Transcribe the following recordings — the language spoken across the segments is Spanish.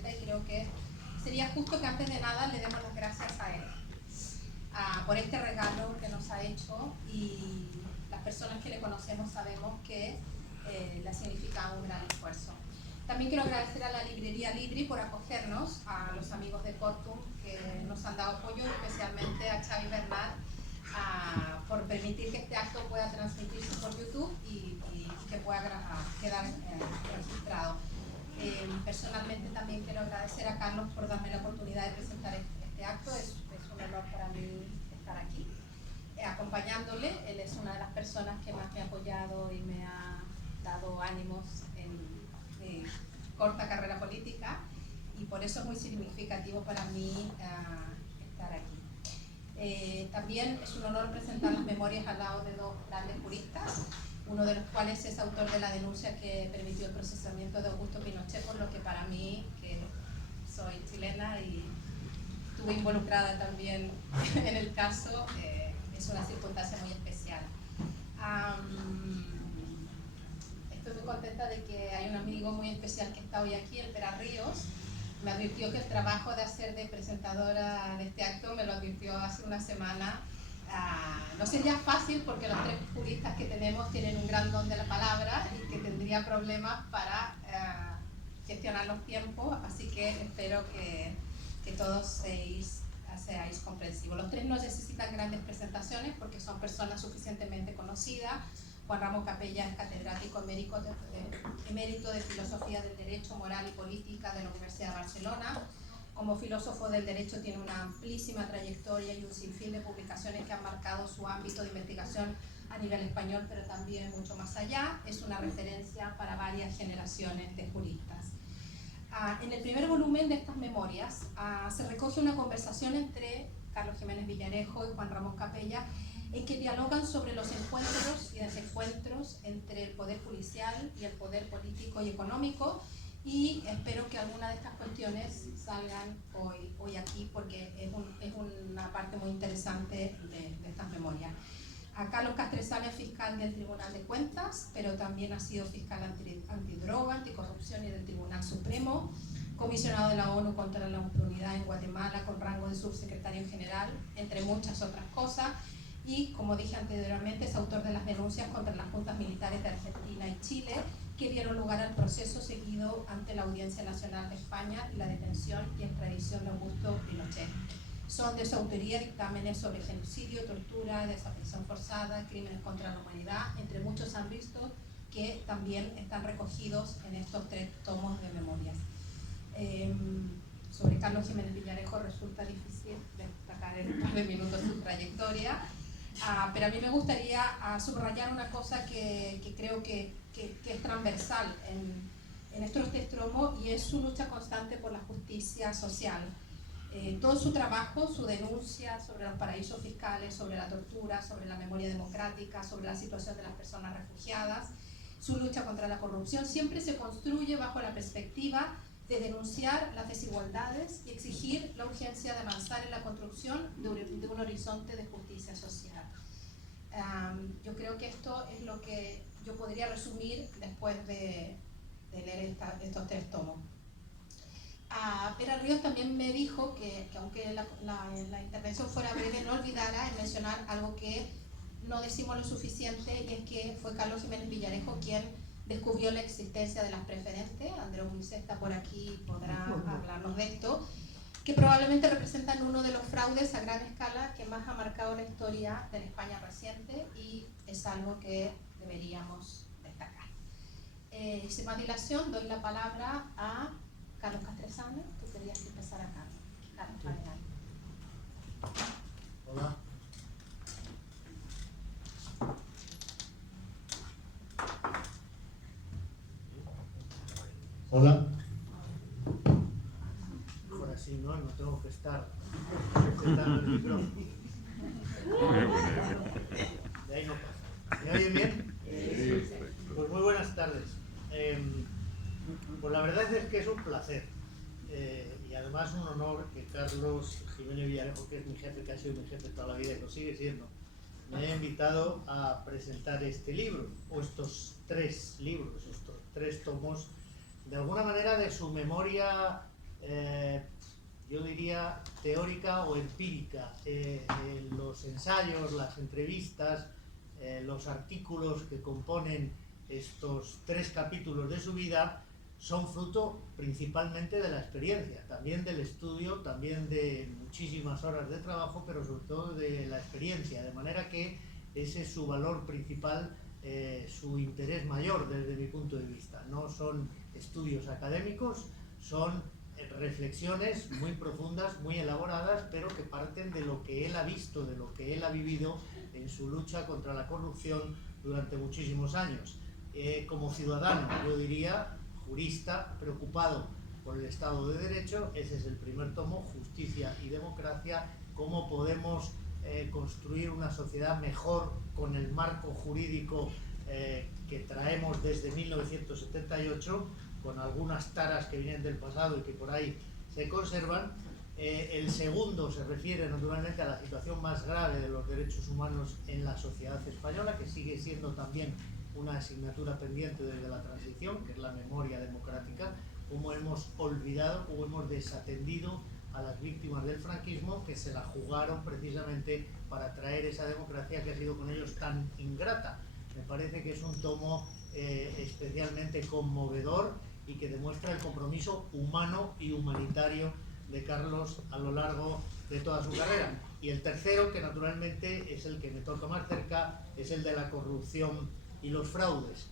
completa, y creo que sería justo que antes de nada le demos las gracias a él por este regalo que nos ha hecho, y las personas que le conocemos sabemos que le ha significado un gran esfuerzo. También quiero agradecer a la librería Libri por acogernos, a los amigos de Cortum que nos han dado apoyo, especialmente a Xavi Bernat por permitir que este acto pueda transmitirse por YouTube y que pueda quedar registrado. Personalmente también quiero agradecer a Carlos por darme la oportunidad de presentar este acto. Es un honor para mí estar aquí acompañándole. Él es una de las personas que más me ha apoyado y me ha dado ánimos en mi corta carrera política, y por eso es muy significativo para mí estar aquí. También es un honor presentar las memorias al lado de dos grandes juristas, uno de los cuales es autor de la denuncia que permitió el procesamiento de Augusto Pinochet, por lo que para mí, que soy chilena y estuve involucrada también en el caso, es una circunstancia muy especial. Estoy muy contenta de que hay un amigo muy especial que está hoy aquí, el Pera Ríos. Me advirtió que el trabajo de hacer de presentadora de este acto me lo advirtió hace una semana. No sería fácil porque los tres juristas que tenemos tienen un gran don de la palabra y que tendría problemas para gestionar los tiempos, así que espero que todos seáis comprensivos. Los tres no necesitan grandes presentaciones porque son personas suficientemente conocidas. Juan Ramón Capella es catedrático emérito de Filosofía del Derecho, Moral y Política de la Universidad de Barcelona. Como filósofo del derecho tiene una amplísima trayectoria y un sinfín de publicaciones que han marcado su ámbito de investigación a nivel español, pero también mucho más allá. Es una referencia para varias generaciones de juristas. En el primer volumen de estas memorias se recoge una conversación entre Carlos Jiménez Villarejo y Juan Ramón Capella, en que dialogan sobre los encuentros y desencuentros entre el poder judicial y el poder político y económico, y espero que algunas de estas cuestiones salgan hoy aquí, porque es una parte muy interesante de estas memorias. Carlos Castresana es fiscal del Tribunal de Cuentas, pero también ha sido fiscal antidroga, anticorrupción y del Tribunal Supremo, comisionado de la ONU contra la impunidad en Guatemala con rango de subsecretario general, entre muchas otras cosas, y como dije anteriormente es autor de las denuncias contra las juntas militares de Argentina y Chile que dieron lugar al proceso seguido ante la Audiencia Nacional de España y la detención y extradición de Augusto Pinochet. Son de su autoría dictámenes sobre genocidio, tortura, desaparición forzada, crímenes contra la humanidad, entre muchos han visto, que también están recogidos en estos tres tomos de memorias. Sobre Carlos Jiménez Villarejo resulta difícil destacar en un par de minutos su trayectoria, pero a mí me gustaría subrayar una cosa que creo que es transversal en estos tres tomos, y es su lucha constante por la justicia social. Todo su trabajo, su denuncia sobre los paraísos fiscales, sobre la tortura, sobre la memoria democrática, sobre la situación de las personas refugiadas, su lucha contra la corrupción, siempre se construye bajo la perspectiva de denunciar las desigualdades y exigir la urgencia de avanzar en la construcción de un horizonte de justicia social. Yo creo que esto es lo que yo podría resumir después de leer estos tres tomos. Pera Ríos también me dijo que aunque la intervención fuera breve, no olvidara en mencionar algo que no decimos lo suficiente, y es que fue Carlos Jiménez Villarejo quien descubrió la existencia de las preferentes. Andreu Moisés está por aquí y podrá hablarnos de esto, que probablemente representan uno de los fraudes a gran escala que más ha marcado la historia de la España reciente, y es algo que deberíamos destacar. Sin más dilación, doy la palabra a Carlos Castresana. Tú querías empezar acá. Carlos, adelante. Hola. Hola. Ahora sí, ¿no? No tengo que estar presentando el micrófono. De ahí no pasa. ¿Me oyen bien? Pues muy buenas tardes. Pues la verdad es que es un placer y además un honor que Carlos Jiménez Villarejo, que es mi jefe, que ha sido mi jefe toda la vida y lo sigue siendo, me haya invitado a presentar este libro, o estos tres libros, estos tres tomos, de alguna manera de su memoria yo diría teórica o empírica. Los ensayos, las entrevistas, los artículos que componen estos 3 capítulos de su vida son fruto principalmente de la experiencia, también del estudio, también de muchísimas horas de trabajo, pero sobre todo de la experiencia, de manera que ese es su valor principal, su interés mayor desde mi punto de vista. No son estudios académicos, son reflexiones muy profundas, muy elaboradas, pero que parten de lo que él ha visto, de lo que él ha vivido en su lucha contra la corrupción durante muchísimos años. Como ciudadano, yo diría, jurista, preocupado por el Estado de Derecho, ese es el primer tomo, Justicia y Democracia, cómo podemos construir una sociedad mejor con el marco jurídico que traemos desde 1978, con algunas taras que vienen del pasado y que por ahí se conservan. El segundo se refiere naturalmente a la situación más grave de los derechos humanos en la sociedad española, que sigue siendo también una asignatura pendiente desde la transición, que es la memoria democrática, cómo hemos olvidado, cómo hemos desatendido a las víctimas del franquismo, que se la jugaron precisamente para traer esa democracia que ha sido con ellos tan ingrata. Me parece que es un tomo especialmente conmovedor y que demuestra el compromiso humano y humanitario de Carlos a lo largo de toda su carrera. Y el tercero, que naturalmente es el que me toca más cerca, es el de la corrupción y los fraudes.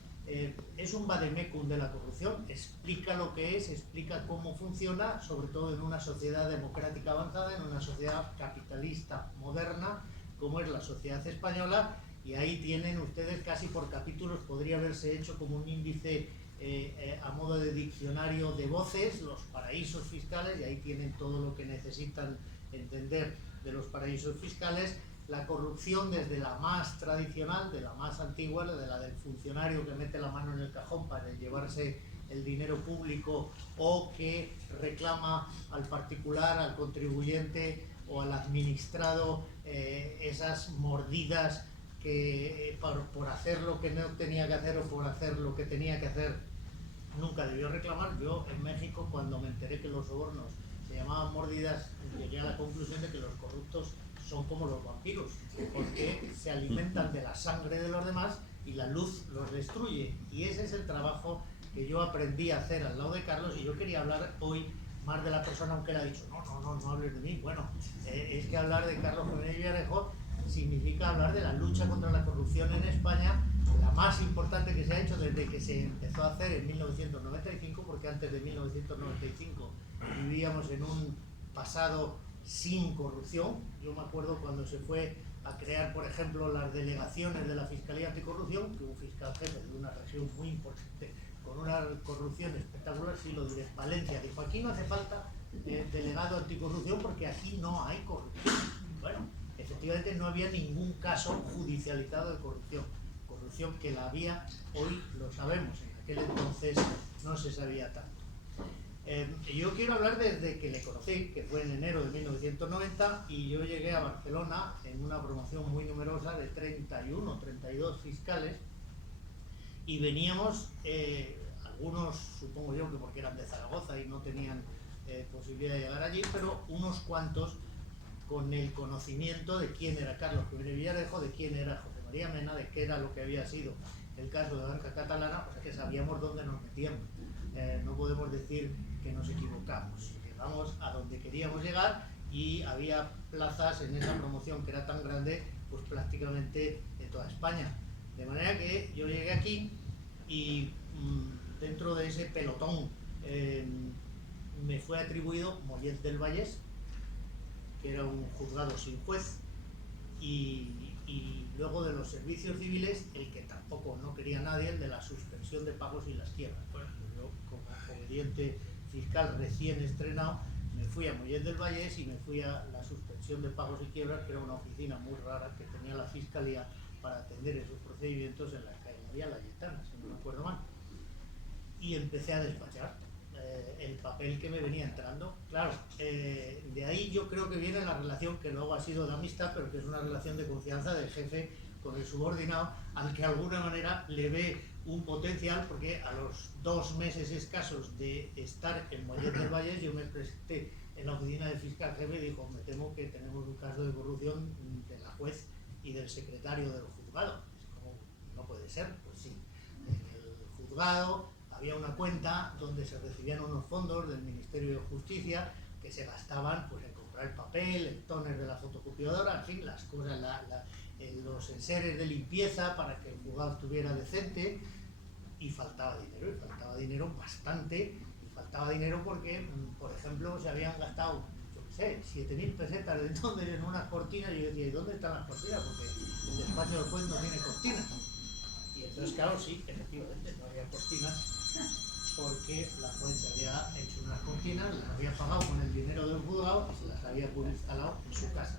Es un vademecum de la corrupción, explica lo que es, explica cómo funciona, sobre todo en una sociedad democrática avanzada, en una sociedad capitalista moderna, como es la sociedad española, y ahí tienen ustedes casi por capítulos, podría haberse hecho como un índice a modo de diccionario de voces, los paraísos fiscales, y ahí tienen todo lo que necesitan entender de los paraísos fiscales. La corrupción desde la más tradicional, de la más antigua, de la del funcionario que mete la mano en el cajón para llevarse el dinero público o que reclama al particular, al contribuyente o al administrado esas mordidas que por hacer lo que no tenía que hacer o por hacer lo que tenía que hacer nunca debió reclamar. Yo en México, cuando me enteré que los sobornos se llamaban mordidas, llegué a la conclusión de que los corruptos son como los vampiros, porque se alimentan de la sangre de los demás y la luz los destruye. Y ese es el trabajo que yo aprendí a hacer al lado de Carlos, y yo quería hablar hoy más de la persona, aunque él ha dicho, no hables de mí. Bueno, es que hablar de Carlos Jiménez Villarejo significa hablar de la lucha contra la corrupción en España, la más importante que se ha hecho desde que se empezó a hacer en 1995, porque antes de 1995 vivíamos en un pasado sin corrupción. Yo me acuerdo cuando se fue a crear, por ejemplo, las delegaciones de la Fiscalía Anticorrupción, que un fiscal jefe de una región muy importante, con una corrupción espectacular, sí lo diré, Valencia, dijo, aquí no hace falta delegado anticorrupción porque aquí no hay corrupción. Bueno, efectivamente no había ningún caso judicializado de corrupción. Corrupción que la había, hoy lo sabemos, en aquel entonces no se sabía tanto. Yo quiero hablar desde que le conocí, que fue en enero de 1990, y yo llegué a Barcelona en una promoción muy numerosa de 31, 32 fiscales, y veníamos, algunos supongo yo que porque eran de Zaragoza y no tenían posibilidad de llegar allí, pero unos cuantos con el conocimiento de quién era Carlos Jiménez Villarejo, de quién era José María Mena, de qué era lo que había sido el caso de Banca Catalana, o sea que sabíamos dónde nos metíamos. No podemos decir que nos equivocamos, llegamos a donde queríamos llegar y había plazas en esa promoción que era tan grande, pues prácticamente de toda España. De manera que yo llegué aquí y dentro de ese pelotón me fue atribuido Mollet del Vallés, que era un juzgado sin juez, y luego de los servicios civiles, el que tampoco no quería nadie, el de la suspensión de pagos y las quiebras. Bueno, yo como obediente fiscal recién estrenado, me fui a Mollet del Vallés y me fui a la suspensión de pagos y quiebras, que era una oficina muy rara que tenía la Fiscalía para atender esos procedimientos en la calle María Layetana, si no me acuerdo mal. Y empecé a despachar el papel que me venía entrando. Claro, de ahí yo creo que viene la relación que luego ha sido de amistad, pero que es una relación de confianza del jefe con el subordinado, al que de alguna manera le ve un potencial, porque a los 2 meses escasos de estar en Mollet del Vallès yo me presenté en la oficina del fiscal jefe y dijo: me temo que tenemos un caso de corrupción de la juez y del secretario del juzgado. Como no puede ser, pues sí. En el juzgado había una cuenta donde se recibían unos fondos del Ministerio de Justicia que se gastaban pues en comprar el papel, el tóner de la fotocopiadora, en fin, las cosas, los enseres de limpieza para que el juzgado estuviera decente, y faltaba dinero bastante, y faltaba dinero porque, por ejemplo, se habían gastado, yo qué sé, 7.000 pesetas entonces en unas cortinas, y yo decía: ¿y dónde están las cortinas? Porque el despacho del juez no tiene cortinas. Y entonces, claro, sí, efectivamente, no había cortinas, porque la juez se había hecho unas cortinas, las había pagado con el dinero del juzgado y se las había instalado en su casa.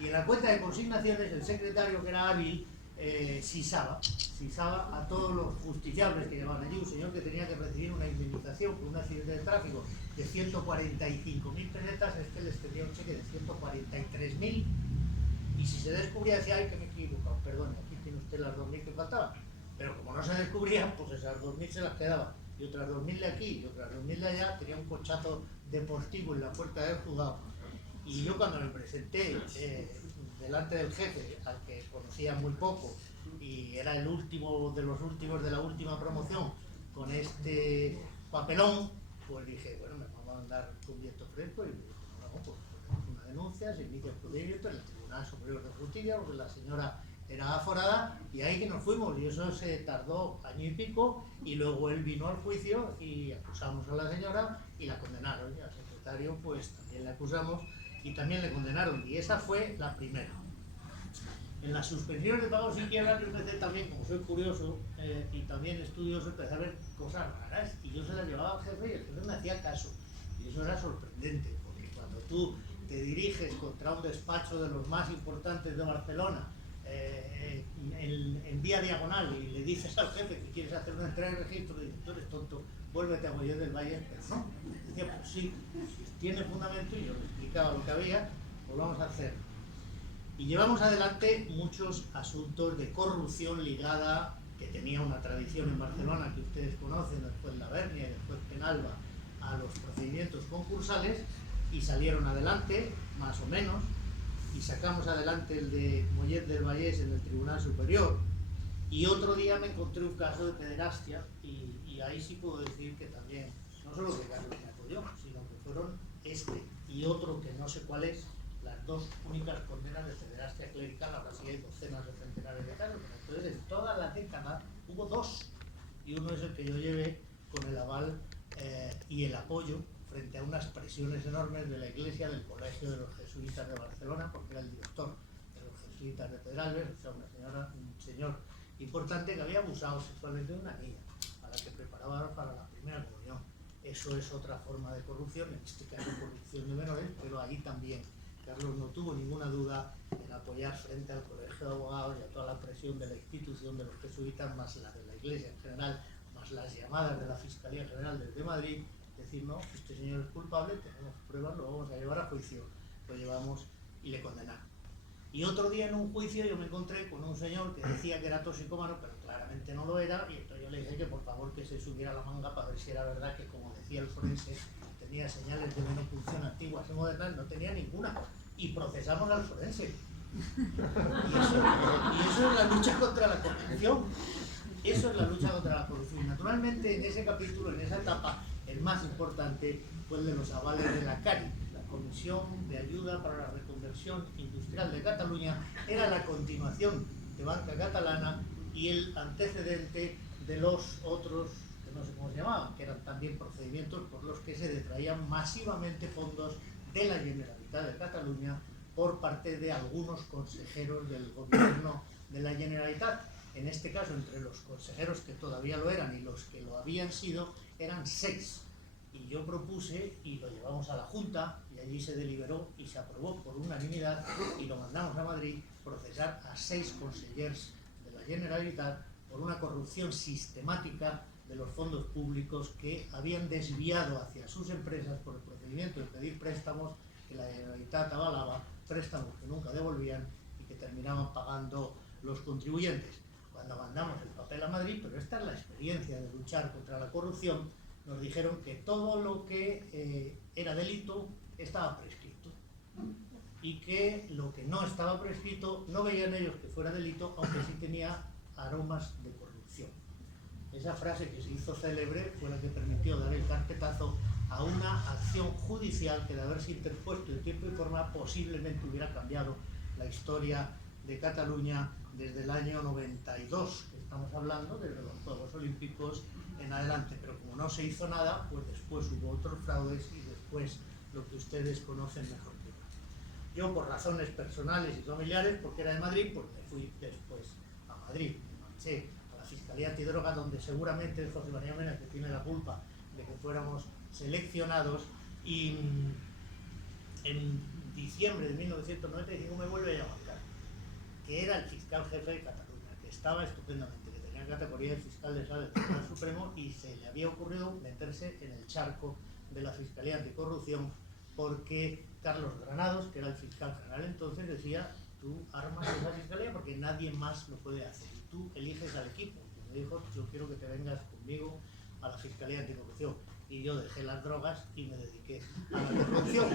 Y en la cuenta de consignaciones, el secretario, que era hábil, sisaba a todos los justiciables que llevaban allí. Un señor que tenía que recibir una indemnización por un accidente de tráfico de 145.000 pesetas, les tenía un cheque de 143.000, y si se descubría, decía: ay, que me he equivocado, perdone, aquí tiene usted las 2.000 que faltaban. Pero como no se descubrían, pues esas 2.000 se las quedaba, y otras 2.000 de aquí y otras 2.000 de allá. Tenía un cochazo deportivo en la puerta del juzgado. Y yo, cuando me presenté delante del jefe, al que conocía muy poco, y era el último de los últimos de la última promoción, con este papelón, pues dije: bueno, me vamos a mandar un viento fresco. Y me dijo: no, pues ponemos una denuncia, se inicia el procedimiento en el Tribunal Superior de Justicia, porque la señora era aforada, y ahí que nos fuimos. Y eso se tardó año y pico, y luego él vino al juicio y acusamos a la señora y la condenaron, y al secretario pues también le acusamos y también le condenaron. Y esa fue la primera. En las suspensiones de pagos y quiebras, yo empecé también, como soy curioso y también estudioso, empecé a ver cosas raras, y yo se las llevaba al jefe y el jefe me hacía caso. Y eso era sorprendente, porque cuando tú te diriges contra un despacho de los más importantes de Barcelona, en vía diagonal, y le dices al jefe que quieres hacer una entrega de registro, y dices: tú eres tonto, vuélvete a Mollet del Vallès. Pero no, decía: pues sí, si tiene fundamento, y yo le explicaba lo que había, pues vamos a hacerlo. Y llevamos adelante muchos asuntos de corrupción ligada, que tenía una tradición en Barcelona que ustedes conocen, el juez Lavernia y el juez Penalba, a los procedimientos concursales, y salieron adelante, más o menos, y sacamos adelante el de Mollet del Vallès en el Tribunal Superior. Y otro día me encontré un caso de pederastia, y ahí sí puedo decir que también, no solo que Carlos me apoyó, sino que fueron este y otro que no sé cuál es, las dos únicas condenas de pederastia clerical. Ahora sí hay docenas de centenares de casos, pero entonces en toda la década hubo 2, y uno es el que yo llevé con el aval y el apoyo frente a unas presiones enormes de la Iglesia, del Colegio de los Jesuitas de Barcelona, porque era el director de los Jesuitas de Pedralbes, o sea, un señor importante que había abusado sexualmente de una niña a la que preparaba para la primera comunión. Eso es otra forma de corrupción, en este caso corrupción de menores, pero ahí también Carlos no tuvo ninguna duda en apoyar frente al Colegio de Abogados y a toda la presión de la institución de los jesuitas, más la de la Iglesia en general, más las llamadas de la Fiscalía General desde Madrid, decir: no, si este señor es culpable, tenemos pruebas, lo vamos a llevar a juicio. Lo llevamos y le condenaron. Y otro día en un juicio yo me encontré con un señor que decía que era toxicómano, pero claramente no lo era, y entonces yo le dije que por favor que se subiera la manga para ver si era verdad que, como decía el forense, tenía señales de menopulsión antiguas y modernas. No tenía ninguna, y procesamos al forense. Y eso es la lucha contra la corrupción. Eso es la lucha contra la corrupción. Naturalmente, en ese capítulo, en esa etapa, el más importante fue el de los avales de la CARI, la Comisión de Ayuda para la Reconversión Industrial de Cataluña. Era la continuación de Banca Catalana y el antecedente de los otros, que no sé cómo se llamaban, que eran también procedimientos por los que se detraían masivamente fondos de la Generalitat de Cataluña por parte de algunos consejeros del gobierno de la Generalitat. En este caso, entre los consejeros que todavía lo eran y los que lo habían sido, eran 6. Y yo propuse, y lo llevamos a la Junta, y allí se deliberó y se aprobó por unanimidad, y lo mandamos a Madrid, procesar a 6 consellers de la Generalitat por una corrupción sistemática de los fondos públicos que habían desviado hacia sus empresas por el procedimiento de pedir préstamos que la Generalitat avalaba, préstamos que nunca devolvían y que terminaban pagando los contribuyentes. cuando mandamos el papel a Madrid, pero esta es la experiencia de luchar contra la corrupción, nos dijeron que todo lo que era delito estaba prescrito y que lo que no estaba prescrito no veían ellos que fuera delito, aunque sí tenía aromas de corrupción. Esa frase que se hizo célebre fue la que permitió dar el carpetazo a una acción judicial que, de haberse interpuesto en tiempo y forma, posiblemente hubiera cambiado la historia de Cataluña desde el año 92, que estamos hablando, desde los Juegos Olímpicos en adelante. Pero como no se hizo nada, pues después hubo otros fraudes y después lo que ustedes conocen mejor que yo. Yo, por razones personales y familiares, porque era de Madrid, pues me fui después a Madrid. Me marché a la Fiscalía Antidroga, donde seguramente es José María Mena que tiene la culpa de que fuéramos seleccionados, y en diciembre de 1995 me vuelve a llamar Carlos, que era el fiscal jefe de Cataluña, que estaba estupendamente, que tenía categoría de fiscal de sala del Tribunal Supremo, y se le había ocurrido meterse en el charco de la Fiscalía Anticorrupción, porque Carlos Granados, que era el fiscal general entonces, decía: tú armas esa fiscalía porque nadie más lo puede hacer, y tú eliges al equipo. Y me dijo: yo quiero que te vengas conmigo a la Fiscalía Anticorrupción. Y yo dejé las drogas y me dediqué a la corrupción.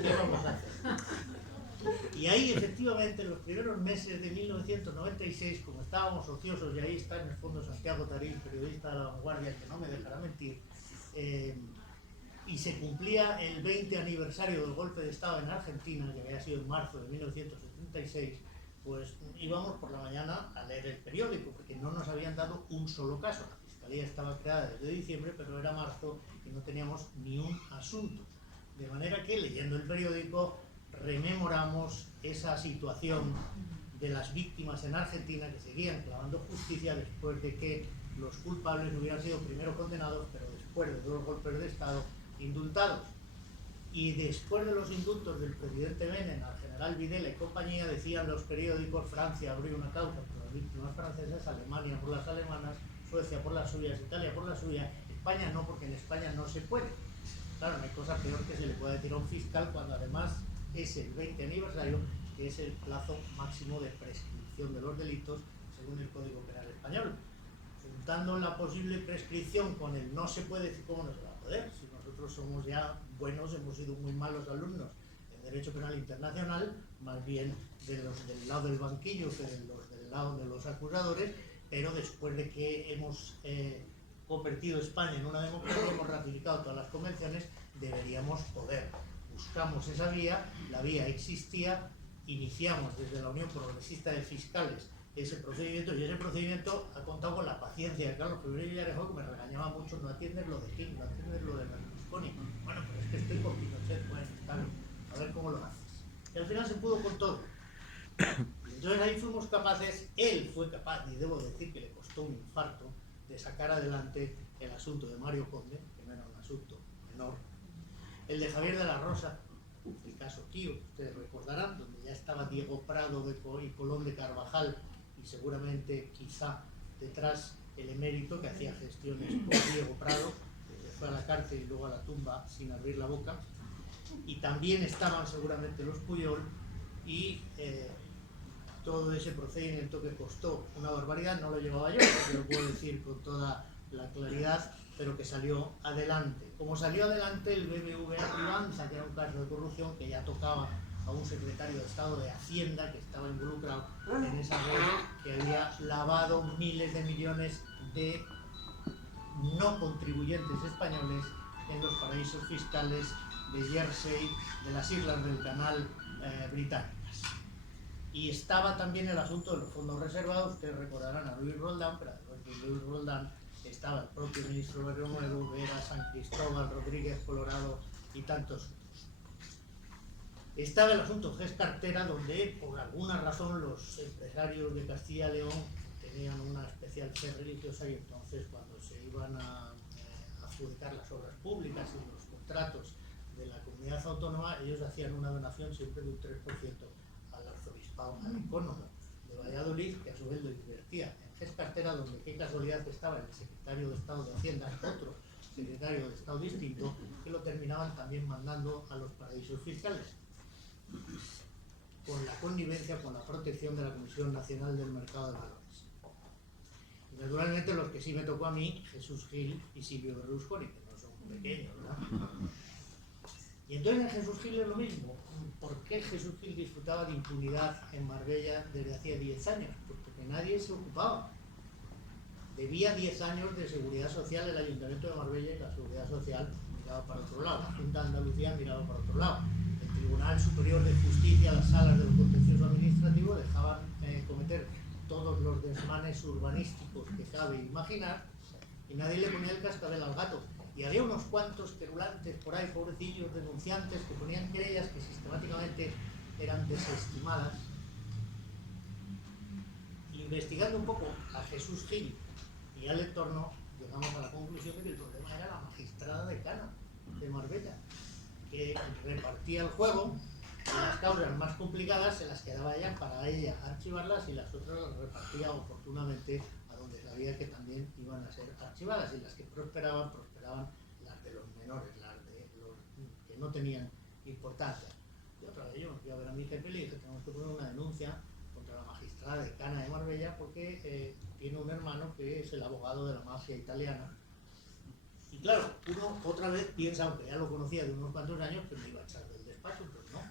¿Qué vamos a hacer? Y ahí, efectivamente, en los primeros meses de 1996, como estábamos ociosos, y ahí está en el fondo Santiago Taril, periodista de La Vanguardia, que no me dejará mentir, y se cumplía el 20 aniversario del golpe de Estado en Argentina, que había sido en marzo de 1976, pues íbamos por la mañana a leer el periódico, porque no nos habían dado un solo caso. La fiscalía estaba creada desde diciembre, pero era marzo y no teníamos ni un asunto. De manera que, leyendo el periódico, rememoramos esa situación de las víctimas en Argentina, que seguían clamando justicia después de que los culpables hubieran sido primero condenados, pero después de 2 golpes de Estado, indultados. Y después de los indultos del presidente Menem al general Videla y compañía, decían los periódicos: Francia abrió una causa por las víctimas francesas, Alemania por las alemanas, Suecia por las suyas, Italia por la suya, España no, porque en España no se puede. Claro, no hay cosa peor que se le pueda decir a un fiscal cuando además es el 20 aniversario, que es el plazo máximo de prescripción de los delitos según el Código Penal español. Juntando la posible prescripción con el no se puede, ¿cómo no se va a poder? Si nosotros somos ya buenos, hemos sido muy malos alumnos en Derecho Penal Internacional, más bien del lado del banquillo que del lado de los acusadores, pero después de que hemos convertido España en una democracia, hemos ratificado todas las convenciones, deberíamos poder. Buscamos esa vía, la vía existía, iniciamos desde la Unión Progresista de Fiscales ese procedimiento, y ese procedimiento ha contado con la paciencia de Carlos Jiménez Villarejo, que me regañaba mucho: no atiendes lo de King, no atiendes lo de Berlusconi. Bueno, pero es que estoy con Pinochet, bueno, está bien, a ver cómo lo haces. Y al final se pudo con todo. Entonces ahí fuimos capaces, él fue capaz, y debo decir que le costó un infarto, de sacar adelante el asunto de Mario Conde, que no era un asunto menor, el de Javier de la Rosa, el caso Kío, ustedes recordarán, donde ya estaba Diego Prado y Colón de Carvajal, y seguramente quizá detrás el emérito que hacía gestiones con Diego Prado, que fue a la cárcel y luego a la tumba sin abrir la boca, y también estaban seguramente los Puyol, y todo ese procedimiento que costó una barbaridad. No lo llevaba yo, porque lo puedo decir con toda la claridad, pero que salió adelante. Como salió adelante el BBVA Privanza, que era un caso de corrupción que ya tocaba a un secretario de Estado de Hacienda que estaba involucrado en esa red, que había lavado miles de millones de no contribuyentes españoles en los paraísos fiscales de Jersey, de las islas del Canal británicas. Y estaba también el asunto de los fondos reservados. Ustedes recordarán a Luis Roldán, pero además de Luis Roldán estaba el propio ministro Berrionuevo, Vera, San Cristóbal, Rodríguez Colorado y tantos otros. Estaba el asunto GES Cartera, donde por alguna razón los empresarios de Castilla y León tenían una especial fe religiosa, y entonces cuando se iban a adjudicar las obras públicas y los contratos de la comunidad autónoma, ellos hacían una donación siempre de un 3% al arzobispado, al icónomo de Valladolid, que a su vez lo invertía en GES Cartera, donde qué casualidad que estaba el secretario de Estado de Hacienda, otro secretario de Estado distinto, que lo terminaban también mandando a los paraísos fiscales. con la connivencia, con la protección de la Comisión Nacional del Mercado de Valores. Y naturalmente los que sí me tocó a mí, Jesús Gil y Silvio Berlusconi, que no son pequeños, ¿verdad? Y entonces en Jesús Gil es lo mismo. ¿Por qué Jesús Gil disfrutaba de impunidad en Marbella desde hacía 10 años? Pues porque nadie se ocupaba. Debía 10 años de seguridad social el Ayuntamiento de Marbella y la seguridad social miraba para otro lado. La Junta de Andalucía miraba para otro lado. El Tribunal Superior de Justicia, las salas del contencioso administrativo dejaban cometer todos los desmanes urbanísticos que cabe imaginar y nadie le ponía el cascabel al gato. Y había unos cuantos querulantes por ahí, pobrecillos denunciantes, que ponían querellas que sistemáticamente eran desestimadas. Investigando un poco a Jesús Gil y al entorno, llegamos a la conclusión de que el problema era la magistrada decana de Marbella, que repartía el juego y las causas más complicadas se las quedaba ella para ella archivarlas y las otras las repartía oportunamente a donde sabía que también iban a ser archivadas, y las que prosperaban las de los menores, las de los que no tenían importancia. Y otra vez yo me fui a ver a mi jefe y le dije: tenemos que poner una denuncia contra la magistrada decana de Marbella porque tiene un hermano que es el abogado de la mafia italiana. Y claro, uno otra vez piensa, aunque ya lo conocía de unos cuantos años, que me iba a echar del despacho, pero no.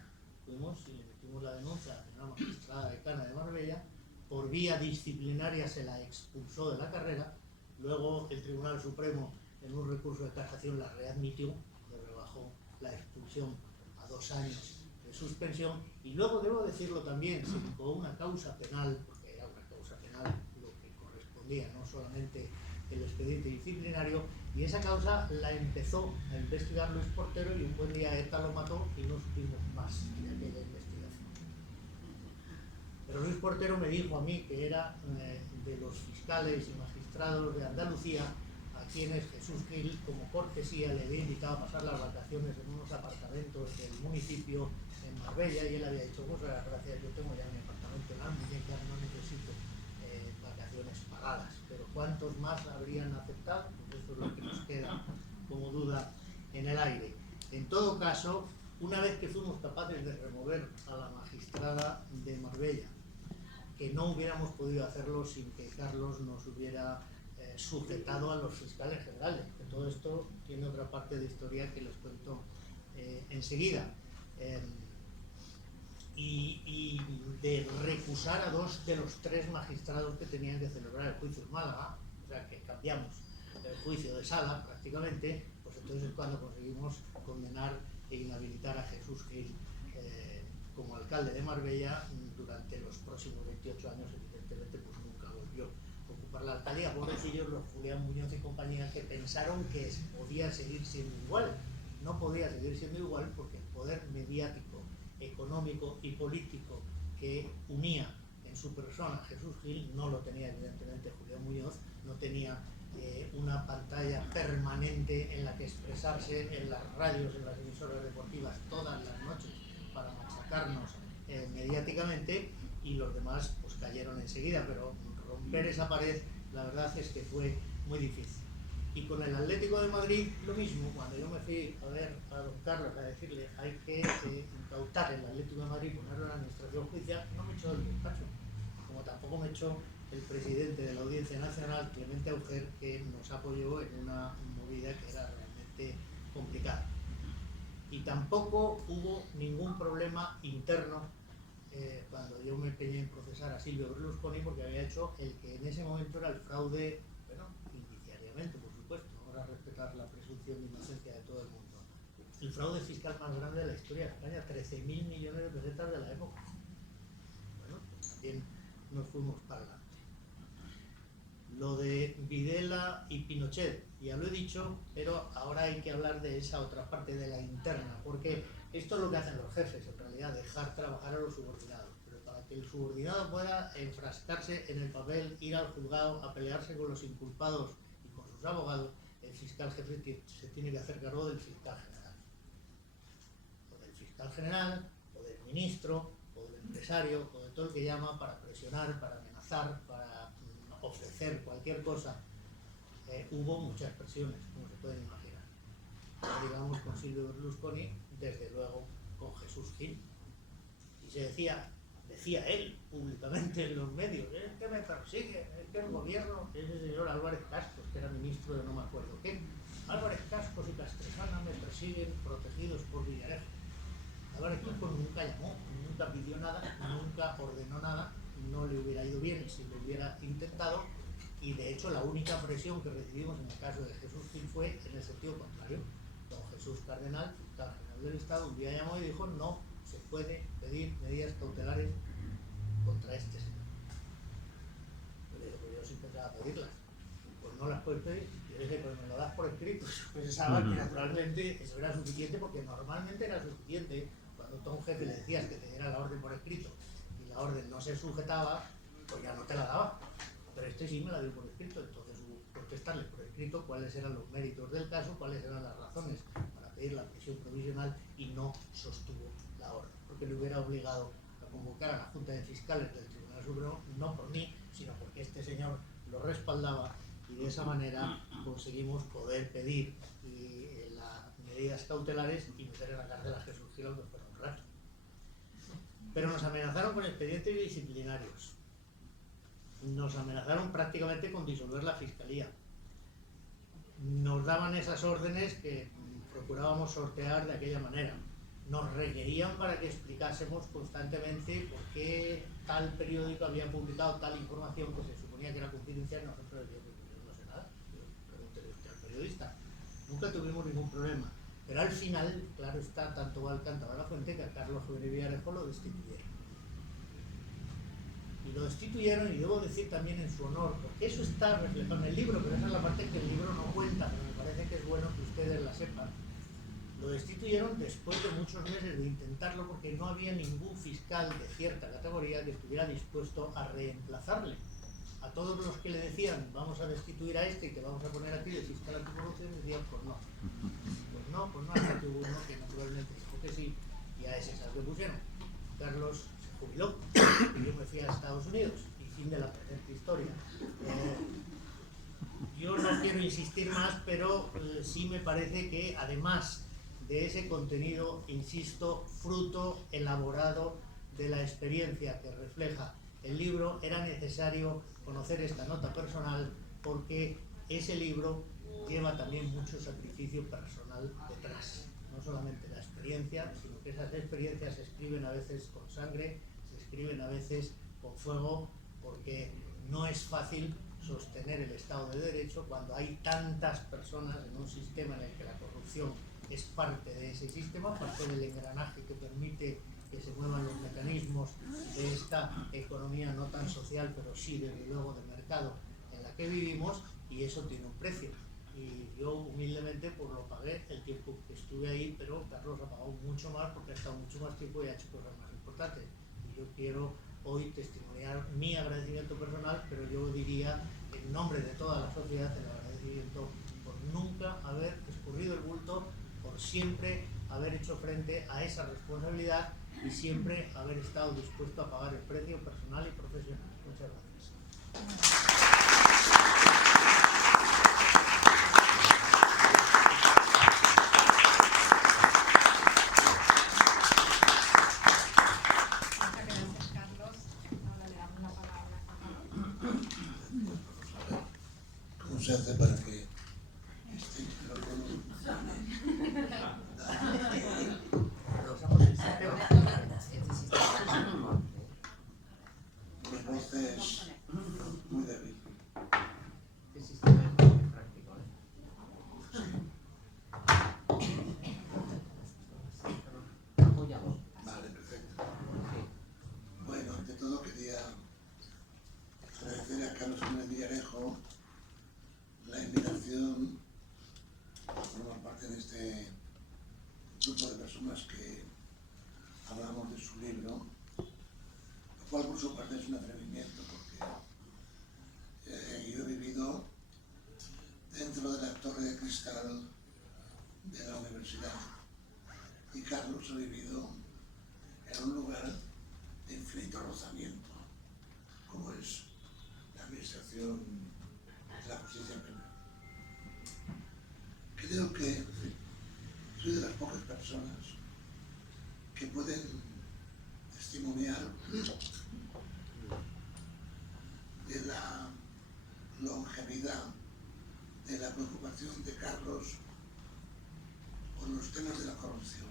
Fuimos y le metimos la denuncia a la magistrada decana de Marbella, por vía disciplinaria se la expulsó de la carrera, luego el Tribunal Supremo en un recurso de casación la readmitió, le rebajó la expulsión a 2 años de suspensión, y luego, debo decirlo también, se dictó una causa penal, porque era una causa penal lo que correspondía, no solamente el expediente disciplinario, y esa causa la empezó a investigar Luis Portero, y un buen día ETA lo mató y no supimos más de aquella investigación. Pero Luis Portero me dijo a mí que era de los fiscales y magistrados de Andalucía a quienes Jesús Gil, como cortesía, le había invitado a pasar las vacaciones en unos apartamentos del municipio en Marbella, y él había dicho: muchas gracias, yo tengo ya mi apartamento en la muñeca, no necesito vacaciones pagadas. Pero ¿cuántos más habrían aceptado? Pues eso es lo que nos queda como duda en el aire. En todo caso, una vez que fuimos capaces de remover a la magistrada de Marbella, que no hubiéramos podido hacerlo sin que Carlos nos hubiera sujetado a los fiscales generales, que todo esto tiene otra parte de historia que les cuento enseguida, y de recusar a 2 de los 3 magistrados que tenían que celebrar el juicio en Málaga, o sea que cambiamos el juicio de sala prácticamente, pues entonces es cuando conseguimos condenar e inhabilitar a Jesús Gil como alcalde de Marbella. Durante los próximos 28 años, evidentemente, pues nunca volvió a ocupar la alcaldía. Pobrecillos los Julián Muñoz y compañía, que pensaron que podía seguir siendo igual. No podía seguir siendo igual, porque el poder mediático, económico y político que unía en su persona a Jesús Gil no lo tenía evidentemente Julián Muñoz. No tenía una pantalla permanente en la que expresarse, en las radios, en las emisoras deportivas todas las noches para machacarnos mediáticamente, y los demás pues cayeron enseguida. Pero romper esa pared, la verdad es que fue muy difícil. Y con el Atlético de Madrid lo mismo. Cuando yo me fui a ver a don Carlos a decirle: hay que incautar el Atlético de Madrid, ponerlo en la administración judicial, no me echó del despacho, como tampoco me echó el presidente de la Audiencia Nacional, Clemente Auger, que nos apoyó en una movida que era realmente complicada. Y tampoco hubo ningún problema interno cuando yo me empeñé en procesar a Silvio Berlusconi, porque había hecho el que en ese momento era el fraude, bueno, indiciariamente, por supuesto, vamos a respetar la presunción de inocencia de todo el mundo, el fraude fiscal más grande de la historia de España, 13.000 millones de pesetas de la época. Bueno, pues también nos fuimos para adelante. Lo de Videla y Pinochet, ya lo he dicho, pero ahora hay que hablar de esa otra parte, de la interna, porque esto es lo que hacen los jefes, en realidad, dejar trabajar a los subordinados. Pero para que el subordinado pueda enfrascarse en el papel, ir al juzgado a pelearse con los inculpados y con sus abogados, el fiscal jefe se tiene que hacer cargo del fiscal general. O del fiscal general, o del ministro, o del empresario, o de todo el que llama para presionar, para amenazar, para ofrecer cualquier cosa. Hubo muchas presiones, como se pueden imaginar. No digamos con Silvio Berlusconi, desde luego con Jesús Gil. Y se decía él públicamente en los medios, es que me persigue, es que el gobierno, ese señor Álvarez Cascos, que era ministro de no me acuerdo qué, Álvarez Cascos y Castrejana me persiguen protegidos por Villarejo. Álvarez Cascos nunca llamó, nunca pidió nada, nunca ordenó nada, no le hubiera ido bien si lo hubiera intentado, y de hecho la única presión que recibimos en el caso de Jesús Gil fue en el sentido contrario. Don Jesús Cardenal, fiscal general del Estado, un día llamó y dijo no se puede pedir medidas cautelares contra este señor. Yo le dije, pues yo sí pensaba pedirlas. Pues no las puedes pedir. Yo le dije, pues me lo das por escrito. Yo pensaba que naturalmente eso era suficiente, porque normalmente era suficiente cuando tú a un jefe le decías que te diera la orden por escrito y la orden no se sujetaba, pues ya no te la daba. Pero este sí me la dio por escrito, entonces hubo que contestarle por escrito cuáles eran los méritos del caso, cuáles eran las razones para pedir la prisión provisional, y no sostuvo la orden, porque le hubiera obligado a convocar a la Junta de Fiscales del Tribunal Supremo, no por mí, sino porque este señor lo respaldaba, y de esa manera conseguimos poder pedir las medidas cautelares y meter en la cárcel a Jesús Gil, que fue un rato. Pero nos amenazaron con expedientes disciplinarios. Nos amenazaron prácticamente con disolver la fiscalía. Nos daban esas órdenes que procurábamos sortear de aquella manera. Nos requerían para que explicásemos constantemente por qué tal periódico había publicado tal información que se suponía que era confidencial. Nosotros decíamos, yo no sé nada, pregúntele usted al periodista. Nunca tuvimos ningún problema. Pero al final, claro está, tanto va el cántaro a la fuente que a Carlos Jiménez Villarejo lo destituyeron. Y lo destituyeron, y debo decir también en su honor, porque eso está reflejado en el libro, pero esa es la parte que el libro no cuenta, pero me parece que es bueno que ustedes la sepan. Lo destituyeron después de muchos meses de intentarlo, porque no había ningún fiscal de cierta categoría que estuviera dispuesto a reemplazarle. A todos los que le decían, vamos a destituir a este y te vamos a poner a ti de fiscal anticorrupción, decían, pues no, hasta que hubo uno que naturalmente dijo que sí, y a ese se lo pusieron. Carlos se jubiló, y yo me fui a Estados Unidos, y fin de la presente historia. Yo no quiero insistir más, pero sí me parece que además de ese contenido, insisto, fruto elaborado de la experiencia que refleja el libro, era necesario conocer esta nota personal, porque ese libro lleva también mucho sacrificio personal detrás. No solamente la experiencia, sino que esas experiencias se escriben a veces con sangre, se escriben a veces con fuego, porque no es fácil sostener el Estado de Derecho cuando hay tantas personas en un sistema en el que la corrupción es parte de ese sistema, parte del engranaje que permite que se muevan los mecanismos de esta economía no tan social, pero sí desde luego de mercado en la que vivimos, y eso tiene un precio. Y yo humildemente pues lo pagué el tiempo que estuve ahí, pero Carlos ha pagado mucho más porque ha estado mucho más tiempo y ha hecho cosas más importantes. Y yo quiero hoy testimoniar mi agradecimiento personal, pero yo diría en nombre de toda la sociedad el agradecimiento por nunca haber escurrido el bulto, por siempre haber hecho frente a esa responsabilidad y siempre haber estado dispuesto a pagar el precio personal y profesional. Muchas gracias. ¿Cómo se hace para que este micrófono mi voz es muy débil? El sistema es muy práctico, Vale, perfecto. Bueno, ante todo quería agradecer a Carlos Jiménez Villarejo la invitación a formar parte de este grupo de personas que hablamos de su libro, lo cual por su parte es un atrevimiento, porque yo he vivido dentro de la torre de cristal de la universidad y Carlos ha vivido en un lugar de infinito rozamiento, como es la administración de la justicia penal. Creo que soy de las pocas personas que pueden testimonial de la longevidad, de la preocupación de Carlos por los temas de la corrupción.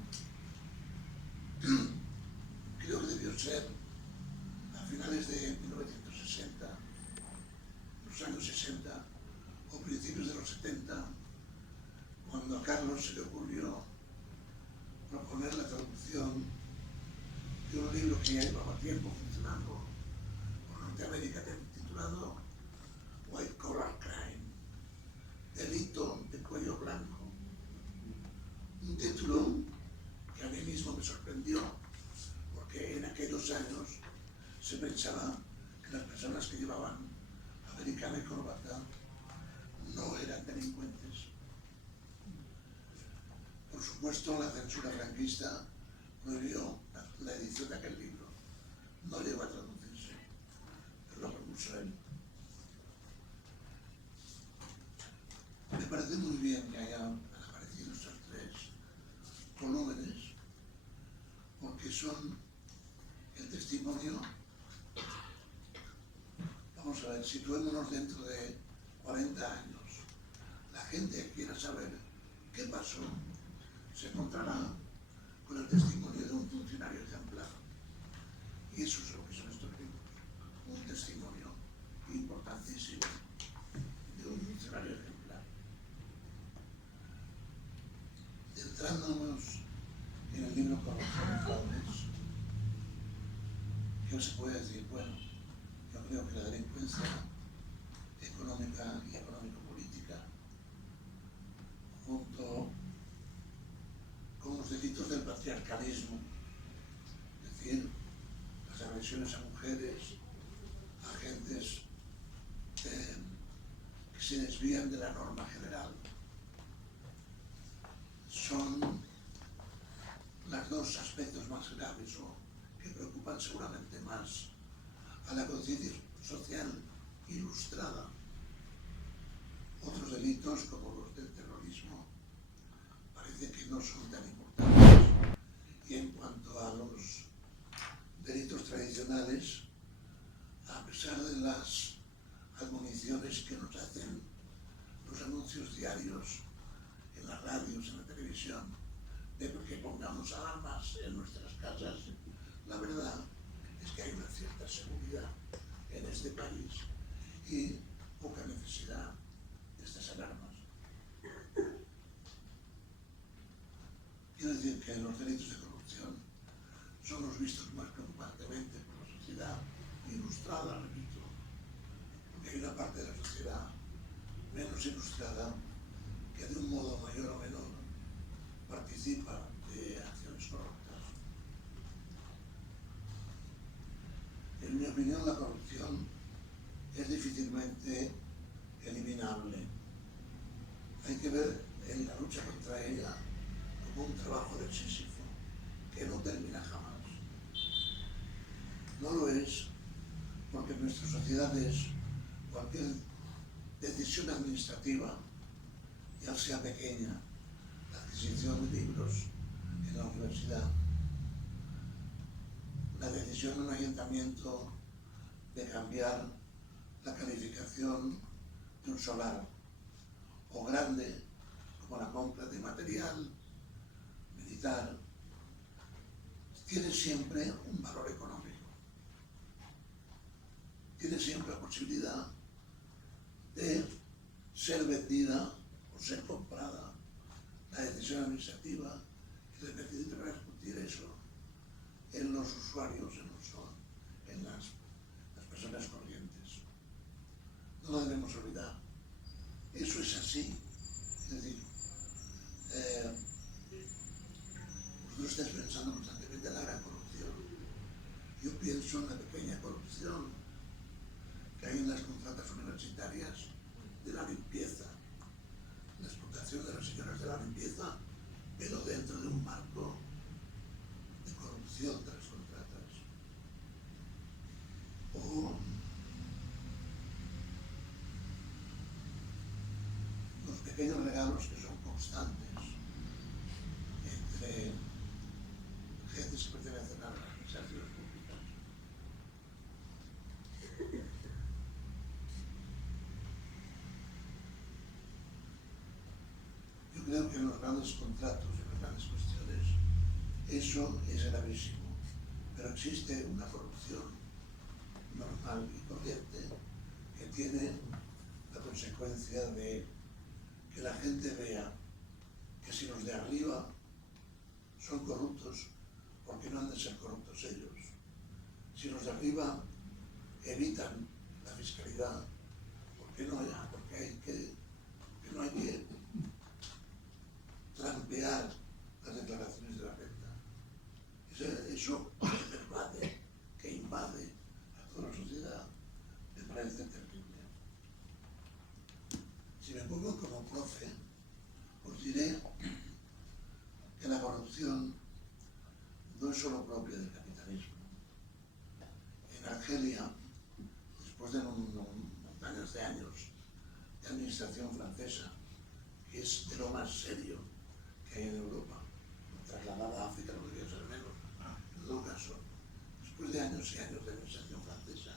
Creo que debió ser a finales de 1960, los años 60 o principios de los 70, cuando a Carlos se le ocurrió proponer la traducción de un libro que ya llevaba tiempo funcionando por Norteamérica, titulado White Collar Crime, delito de cuello blanco. Un título que a mí mismo me sorprendió, porque en aquellos años se pensaba que las personas que llevaban americana y corbata no eran delincuentes. Por supuesto, la censura franquista prohibió la edición de aquel libro. No llegó a traducirse, pero lo propuso él. Me parece muy bien que hayan aparecido estos 3 volúmenes, porque son el testimonio. Vamos a ver, situémonos dentro de 40 años. La gente que quiera saber qué pasó se encontrará con el testimonio de un funcionario ejemplar. Y eso es lo que son estos libros. Un testimonio importantísimo de un funcionario ejemplar. Centrándonos en el libro Corrupción y Fraudes, ¿qué se puede decir? Bueno, yo creo que la delincuencia económica y económico-política, junto con los delitos del patriarcalismo, es decir, las agresiones a mujeres, a agentes que se desvían de la norma general, son los 2 aspectos más graves o que preocupan seguramente más a la conciencia social ilustrada. Otros delitos, como los del terrorismo, parece que no son tan importantes. Y en cuanto a los delitos tradicionales, a pesar de las admoniciones que nos hacen los anuncios diarios en las radios, en la televisión, de que pongamos alarmas en nuestras casas, la verdad es que hay una cierta seguridad en este país y poca necesidad de estas alarmas. Quiero decir que los delitos de corrupción son los vistos más preocupantemente por la sociedad ilustrada, repito, porque hay una parte de la sociedad menos ilustrada que de un modo mayor o menor participa de acciones corruptas. En mi opinión, la corrupción es difícilmente eliminable. Hay que ver en la lucha contra ella como un trabajo de Sísifo que no termina jamás. No lo es porque en nuestras sociedades cualquier decisión administrativa, ya sea pequeña, la adquisición de libros en la universidad, la decisión de un ayuntamiento de cambiar la calificación de un solar, o grande como la compra de material militar, tiene siempre un valor económico. Tiene siempre la posibilidad de ser vendida o ser comprada la decisión administrativa y repercutir eso en los usuarios, en las personas corrientes. No lo debemos olvidar. Eso es así. Es decir, vosotros estáis pensando constantemente en la gran corrupción. Yo pienso en la pequeña corrupción que hay en las contratas universitarias de la limpieza, la explotación de las señoras de la limpieza, pero dentro de un marco de corrupción de las contratas. O los pequeños regalos que son constantes entre gentes que pertenecen a las administraciones públicas. creo que en los grandes contratos, en las grandes cuestiones, eso es gravísimo. Pero existe una corrupción normal y corriente que tiene la consecuencia de que la gente vea que si los de arriba son corruptos, ¿por qué no han de ser corruptos ellos? Si los de arriba evitan la fiscalidad, ¿por qué no? Porque no hay que trampear las declaraciones de la renta. Eso que invade a toda la sociedad, me parece terrible. Si me pongo como profe, os diré que la corrupción no es solo propia del capitalismo. En Argelia, después de montañas de años de administración francesa, que es de lo más serio que hay en Europa, trasladada a África no debería ser menos, en todo caso, después de años y años de administración francesa,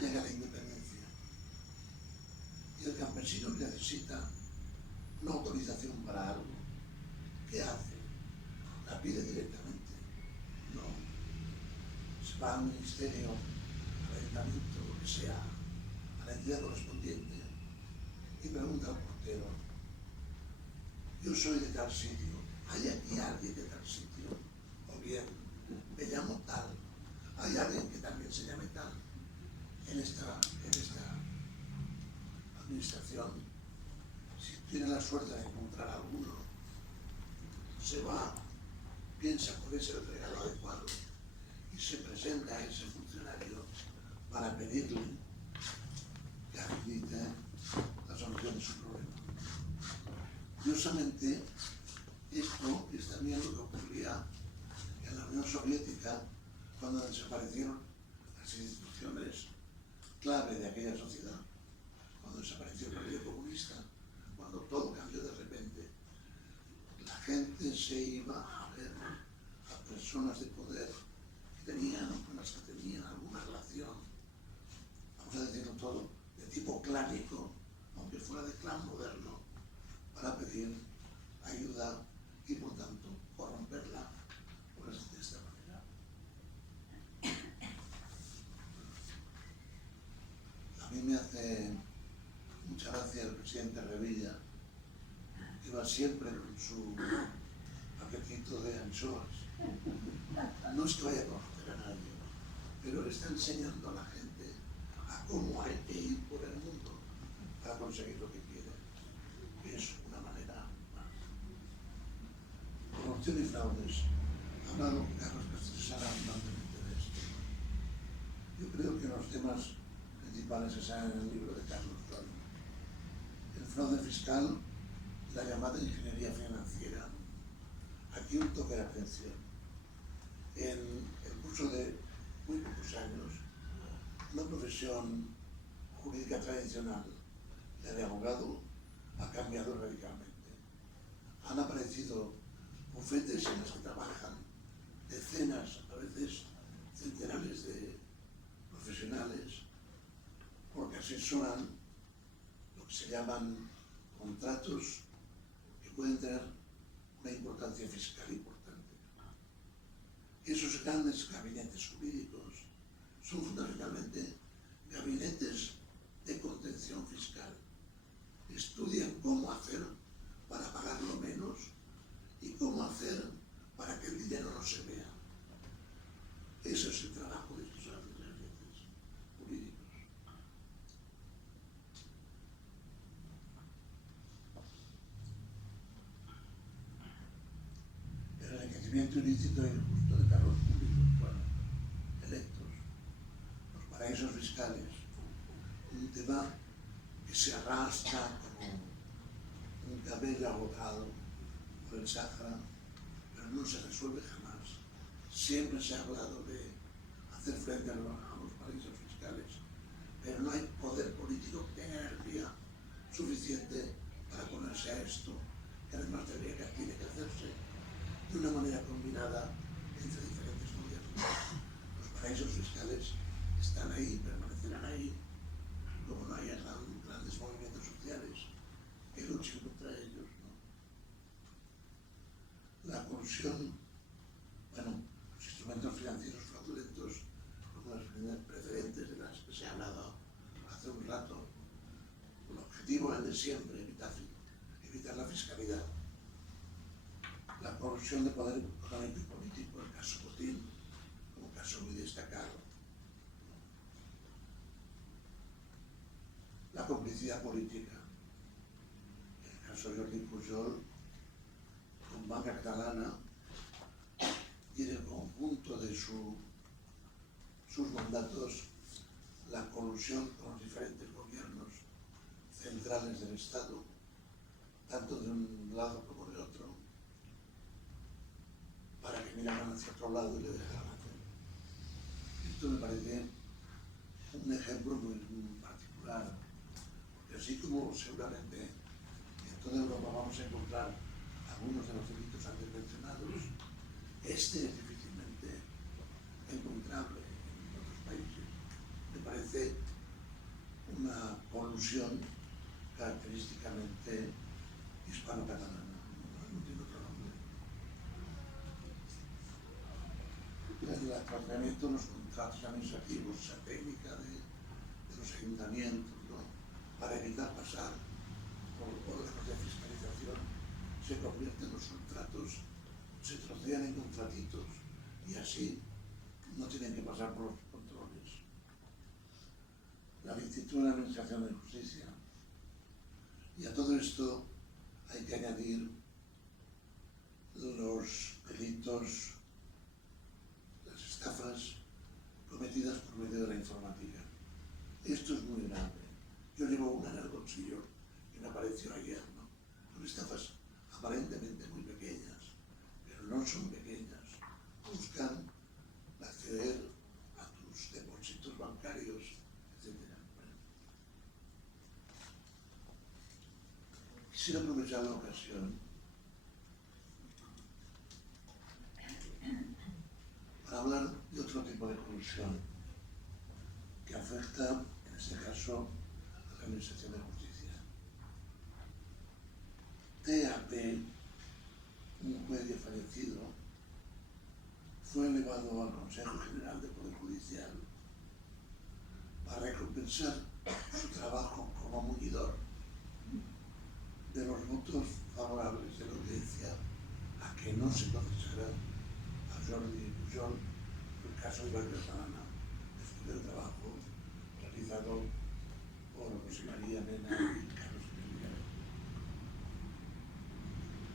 llega la independencia. Y el campesino necesita una autorización para algo. ¿Qué hace? La pide directamente. No. Se va al ministerio, al ayuntamiento, lo que sea, a la entidad correspondiente, y pregunta al portero: yo soy de tal sitio, ¿hay aquí alguien de tal sitio? O bien, me llamo tal, ¿hay alguien que también se llame tal en esta administración? Si tiene la suerte de encontrar alguno, se va, piensa cuál es el regalo adecuado y se presenta a ese funcionario para pedirle que habilite la solución de su problema. Curiosamente, esto es también lo que ocurría en la Unión Soviética cuando desaparecieron las instituciones clave de aquella sociedad, cuando desapareció el Partido Comunista, cuando todo cambió de repente. La gente se iba a ver a personas de poder que tenían, con las que tenían alguna relación, vamos a decirlo todo, de tipo clánico, aunque fuera de clan moderno, para pedir ayuda y por tanto corromperla pues, de esta manera. A mí me hace mucha gracia el presidente Revilla, que va siempre con su paquetito de anchoas. No es que vaya a conocer a nadie, pero le está enseñando a la gente a cómo hay que ir por el mundo para conseguir lo que quiere. Es una manera más. Corrupción y fraudes. Ha hablado Carlos Castellana abundantemente de esto. Yo creo que los temas principales están en el libro de Carlos Fromm. El fraude fiscal, la llamada ingeniería financiera. Aquí un toque de atención. En el curso de muy pocos años, una profesión jurídica tradicional, la de abogado, ha cambiado radicalmente. Han aparecido bufetes en los que trabajan decenas, a veces centenares de profesionales, porque asesoran lo que se llaman contratos que pueden tener una importancia fiscal importante. Esos grandes gabinetes jurídicos son fundamentalmente gabinetes de contención fiscal. Estudian cómo hacer para pagarlo menos y cómo hacer para que el dinero no se vea. Ese es el trabajo de estos gabinetes jurídicos. El enriquecimiento ilícito y injusto de cargos públicos, bueno, electos, los paraísos fiscales, un tema que se arrastra como un cabello agotado por el Sahara, pero no se resuelve jamás. Siempre se ha hablado de hacer frente a los paraísos fiscales, pero no hay poder político que tenga energía suficiente para ponerse a esto, que además tiene que hacerse de una manera combinada entre diferentes gobiernos. Los paraísos fiscales están ahí, permanecerán ahí, luego no haya grandes movimientos sociales que luchen contra ellos, ¿no? colusión, bueno, los instrumentos financieros fraudulentos, como las precedentes de las que se ha hablado hace un rato, el objetivo es el de siempre, evitar la fiscalidad. La corrupción de poder económico y político, el caso Botín, como caso muy destacado. La complicidad política, el caso Jordi Pujol con Banca Catalana y en el conjunto de sus mandatos, la colusión con los diferentes gobiernos centrales del Estado, tanto de un lado como de otro, para que miraran hacia otro lado y le dejaran hacer. Esto me parece un ejemplo muy particular, porque así como seguramente en toda Europa vamos a encontrar algunos de los delitos antes mencionados, este es difícilmente encontrable en otros países. Me parece una colusión característicamente hispano-catalana, no tiene otro nombre. El tratamiento de los contratos administrativos, esa técnica de los ayuntamientos, ¿no? Para evitar pasar por órganos de fiscalización, se convierten los contratos, se trocean en contratitos y así no tienen que pasar por los controles. La lentitud en la administración de justicia. Y a todo esto hay que añadir los delitos, las estafas cometidas por medio de la informática. Esto es muy grave. Yo llevo una en el bolsillo que me apareció ayer, ¿no? Son estafas aparentemente muy pequeñas, pero no son pequeñas. Buscan acceder a tus depósitos bancarios, etc. Bueno. Quisiera aprovechar la ocasión para hablar de otro tipo de corrupción que afecta, en este caso, a la Administración de Justicia. TAP, un juez ya fallecido, fue elevado al Consejo General del Poder Judicial para recompensar su trabajo como muñidor de los votos favorables de la audiencia a que no se procesara a Jordi Pujol por el caso de Banca Catalana, después del trabajo realizado por José María Mena y Carlos Miguel.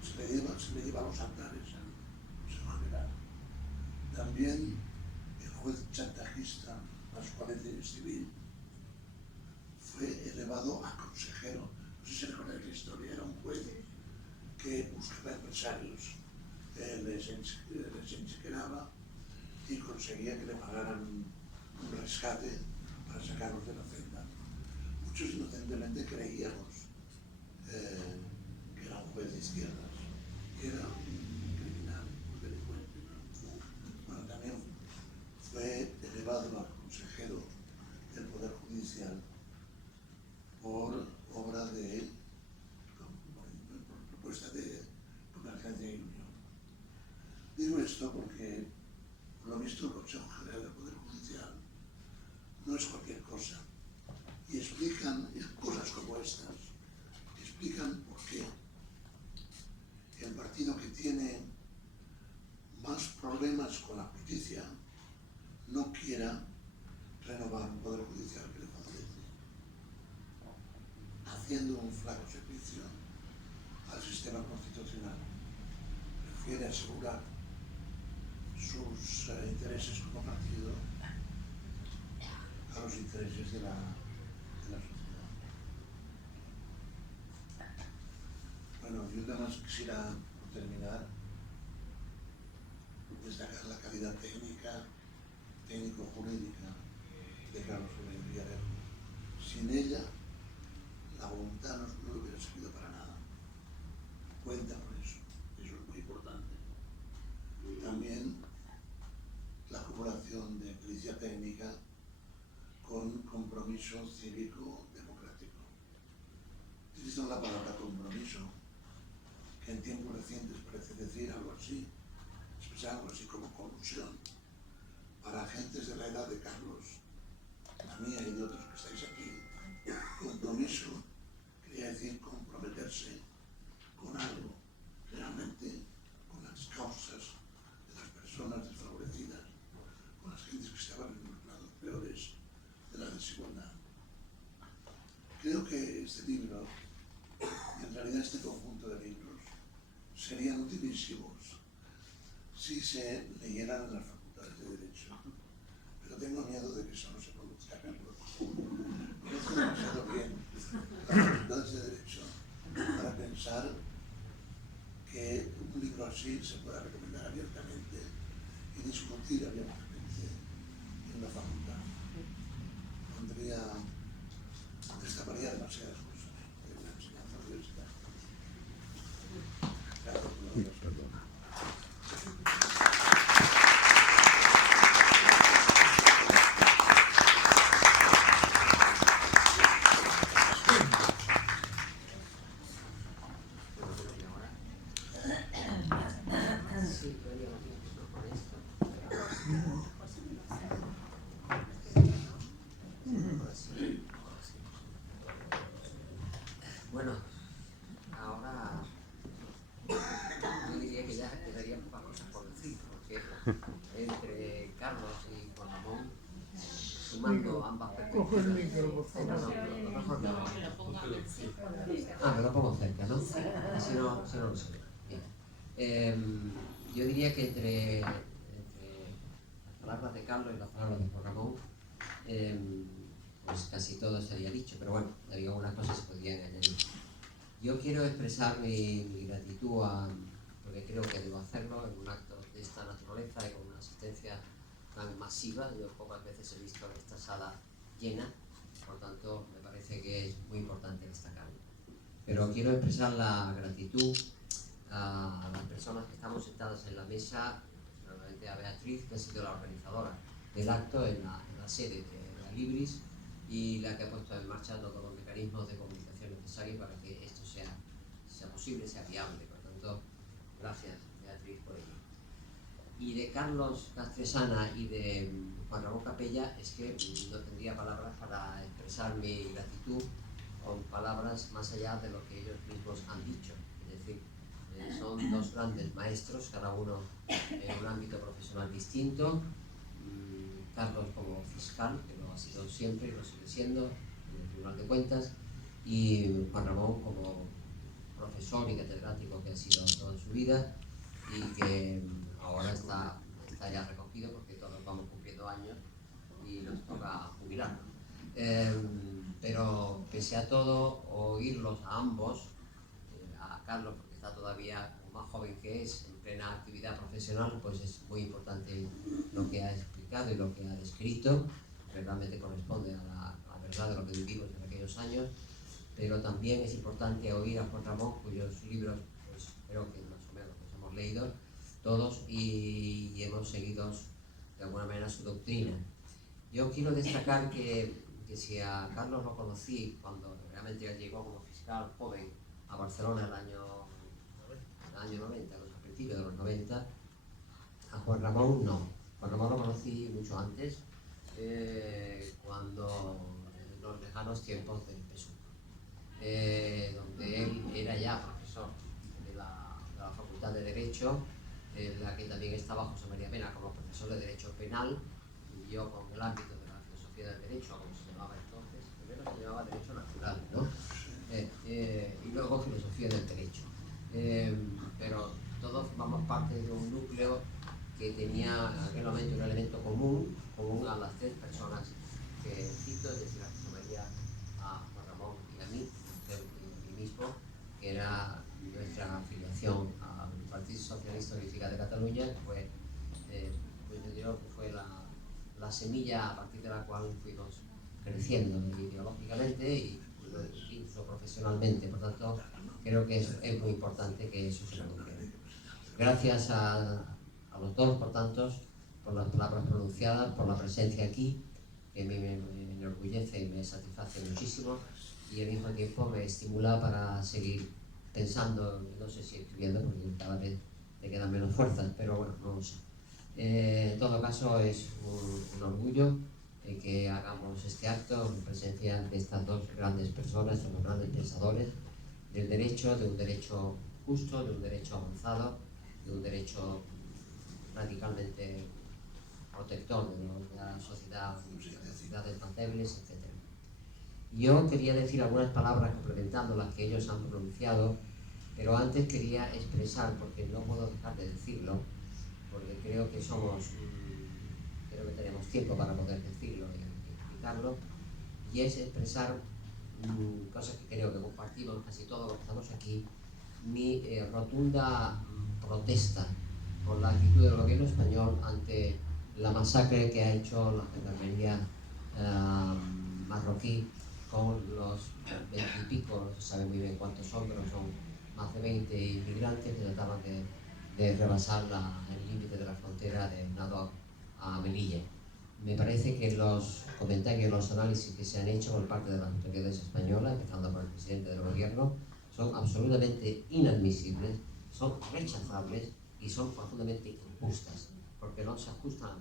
Se le lleva a los altares al Consejo General. También el juez chantajista Pascual Civil fue elevado a consejero. No sé si recordáis la historia, era un juez que buscaba empresarios, les enchiqueraba y conseguía que le pagaran un rescate para sacarlos de la celda. Muchos inocentemente creíamos que era un juez de izquierdas, que era un criminal, un delincuente. Bueno, también fue elevado a consejero del Poder Judicial por obra de propuesta de Convergencia y Unión. Digo esto porque, por lo visto, el Consejo General del Poder Judicial no es cualquier cosa. Y explican cosas como estas, explican por qué el partido que tiene más problemas con la justicia no quiera renovar un Poder Judicial que le favorece, haciendo un flaco servicio al sistema constitucional. Prefiere asegurar sus intereses como partido a los intereses de la sociedad. Bueno, yo además quisiera, por terminar, destacar la calidad técnico-jurídica de Carlos Jiménez Villarejo. Sin ella, la voluntad no le hubiera servido para nada. Cuenta con eso es muy importante. También la acumulación de pericia técnica con compromiso cívico-democrático. Utilizo la palabra compromiso, que en tiempos recientes parece decir algo así algo así como conclusión para agentes de la edad de Carlos, la mía y de otros que estáis aquí. Compromiso quería decir comprometerse con algo, realmente con las causas de las personas desfavorecidas, con las gentes que estaban en los lados peores de la desigualdad. Creo que este libro, y en realidad este conjunto de libros, serían utilísimos si se leyeran en las facultades de Derecho. Pero tengo miedo de que eso no se produzca, Carlos. Conozco demasiado bien las facultades de Derecho para pensar que un libro así se pueda recomendar abiertamente y discutir abiertamente en una facultad. Destaparía demasiadas cosas en la enseñanza universitaria. Perdona. Bueno, ahora yo diría que ya quedarían pocas cosas por decir, porque entre Carlos y Juan Ramón, sumando ambas perspectivas... me lo pongo cerca, ¿no? Si no lo sé. Bien. Yo diría que entre las palabras de Carlos y las palabras de Juan Ramón, pues casi todo se había dicho, pero bueno, había algunas cosas que se podían añadir. Yo quiero expresar mi gratitud, porque creo que debo hacerlo en un acto de esta naturaleza y con una asistencia tan masiva. Yo pocas veces he visto esta sala llena, por tanto me parece que es muy importante destacarlo. Pero quiero expresar la gratitud a las personas que estamos sentadas en la mesa, normalmente a Beatriz, que ha sido la organizadora del acto en la sede de la Libris y la que ha puesto en marcha todos los mecanismos de comunicación necesarios para que esto sea posible, sea viable. Por tanto, gracias Beatriz por ello. Y de Carlos Castresana y de Juan Ramón Capella es que no tendría palabras para expresar mi gratitud con palabras más allá de lo que ellos mismos han dicho. Es decir, son dos grandes maestros, cada uno en un ámbito profesional distinto. Carlos como fiscal, que lo ha sido siempre y lo sigue siendo en el Tribunal de Cuentas, y Juan Ramón como profesor y catedrático que ha sido toda su vida y que ahora está ya recogido porque todos vamos cumpliendo años y nos toca jubilarnos. Pero pese a todo, oírlos a ambos, a Carlos porque está todavía más joven que es, en plena actividad profesional, pues es muy importante lo que ha explicado y lo que ha descrito, que realmente corresponde a la verdad de lo que vivimos en aquellos años, pero también es importante oír a Juan Ramón, cuyos libros pues creo que más o menos los hemos leído todos y hemos seguido de alguna manera su doctrina. Yo quiero destacar que si a Carlos lo conocí cuando realmente llegó como fiscal joven a Barcelona el año 90, a principios de los 90, a Juan Ramón no. Juan Ramón lo conocí mucho antes, cuando en los lejanos tiempos del PSUV, donde él era ya profesor de la Facultad de Derecho, en la que también estaba José María Mena como profesor de Derecho Penal, y yo con el ámbito de la filosofía del derecho, como se llamaba entonces. Primero se llamaba Derecho Natural, ¿no? Y luego Filosofía del Derecho. Pero todos formamos parte de un núcleo que tenía en aquel momento un elemento común a las tres personas que cito, es decir, a José María, a Juan Ramón y a mí mismo, que era nuestra afiliación al Partido Socialista Unificado de Cataluña, que fue, pues yo que fue la semilla a partir de la cual fuimos creciendo ideológicamente y incluso profesionalmente. Por tanto, creo que es muy importante que eso se produzca. Gracias a los dos, por tanto, por las palabras pronunciadas, por la presencia aquí, que me enorgullece y me satisface muchísimo, y al mismo tiempo me estimula para seguir pensando, no sé si escribiendo, porque cada vez le quedan menos fuerzas, pero bueno, no lo sé. En todo caso, es un orgullo que hagamos este acto en presencia de estas dos grandes personas, estos dos grandes pensadores del derecho, de un derecho justo, de un derecho avanzado, de un derecho radicalmente protector de la sociedad, de las sociedades más débiles, etc. Yo quería decir algunas palabras complementando las que ellos han pronunciado, pero antes quería expresar, porque no puedo dejar de decirlo, porque creo que creo que tenemos tiempo para poder decirlo y explicarlo, y es expresar cosas que creo que compartimos casi todos los que estamos aquí, mi rotunda protesta por la actitud del gobierno español ante la masacre que ha hecho la gendarmería marroquí con los 20 y pico, no se sabe muy bien cuántos son, pero son más de 20 inmigrantes que trataban de rebasar el límite de la frontera de Nador a Melilla. Me parece que los comentarios, los análisis que se han hecho por parte de las autoridades españolas, empezando por el presidente del gobierno, son absolutamente inadmisibles, son rechazables y son profundamente injustas, porque no se ajustan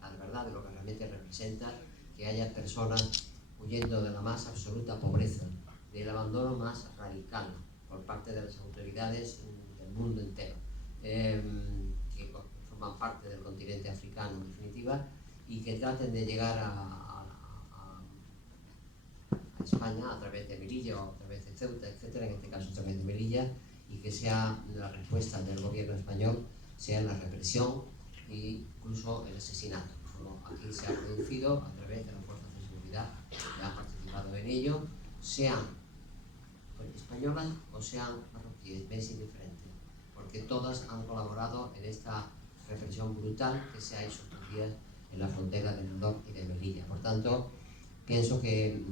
a la verdad de lo que realmente representa que haya personas huyendo de la más absoluta pobreza, del abandono más radical por parte de las autoridades del mundo entero, que forman parte del continente africano en definitiva, y que traten de llegar a España a través de Melilla o a través de Ceuta, etcétera, en este caso a través de Melilla, y que sea la respuesta del gobierno español sea la represión e incluso el asesinato, como aquí se ha producido a través de las fuerzas de seguridad que han participado en ello, sean españolas o sean marroquíes, me es indiferente, porque todas han colaborado en esta represión brutal que se ha hecho estos días en la frontera de Nador y de Melilla. Por tanto, pienso que,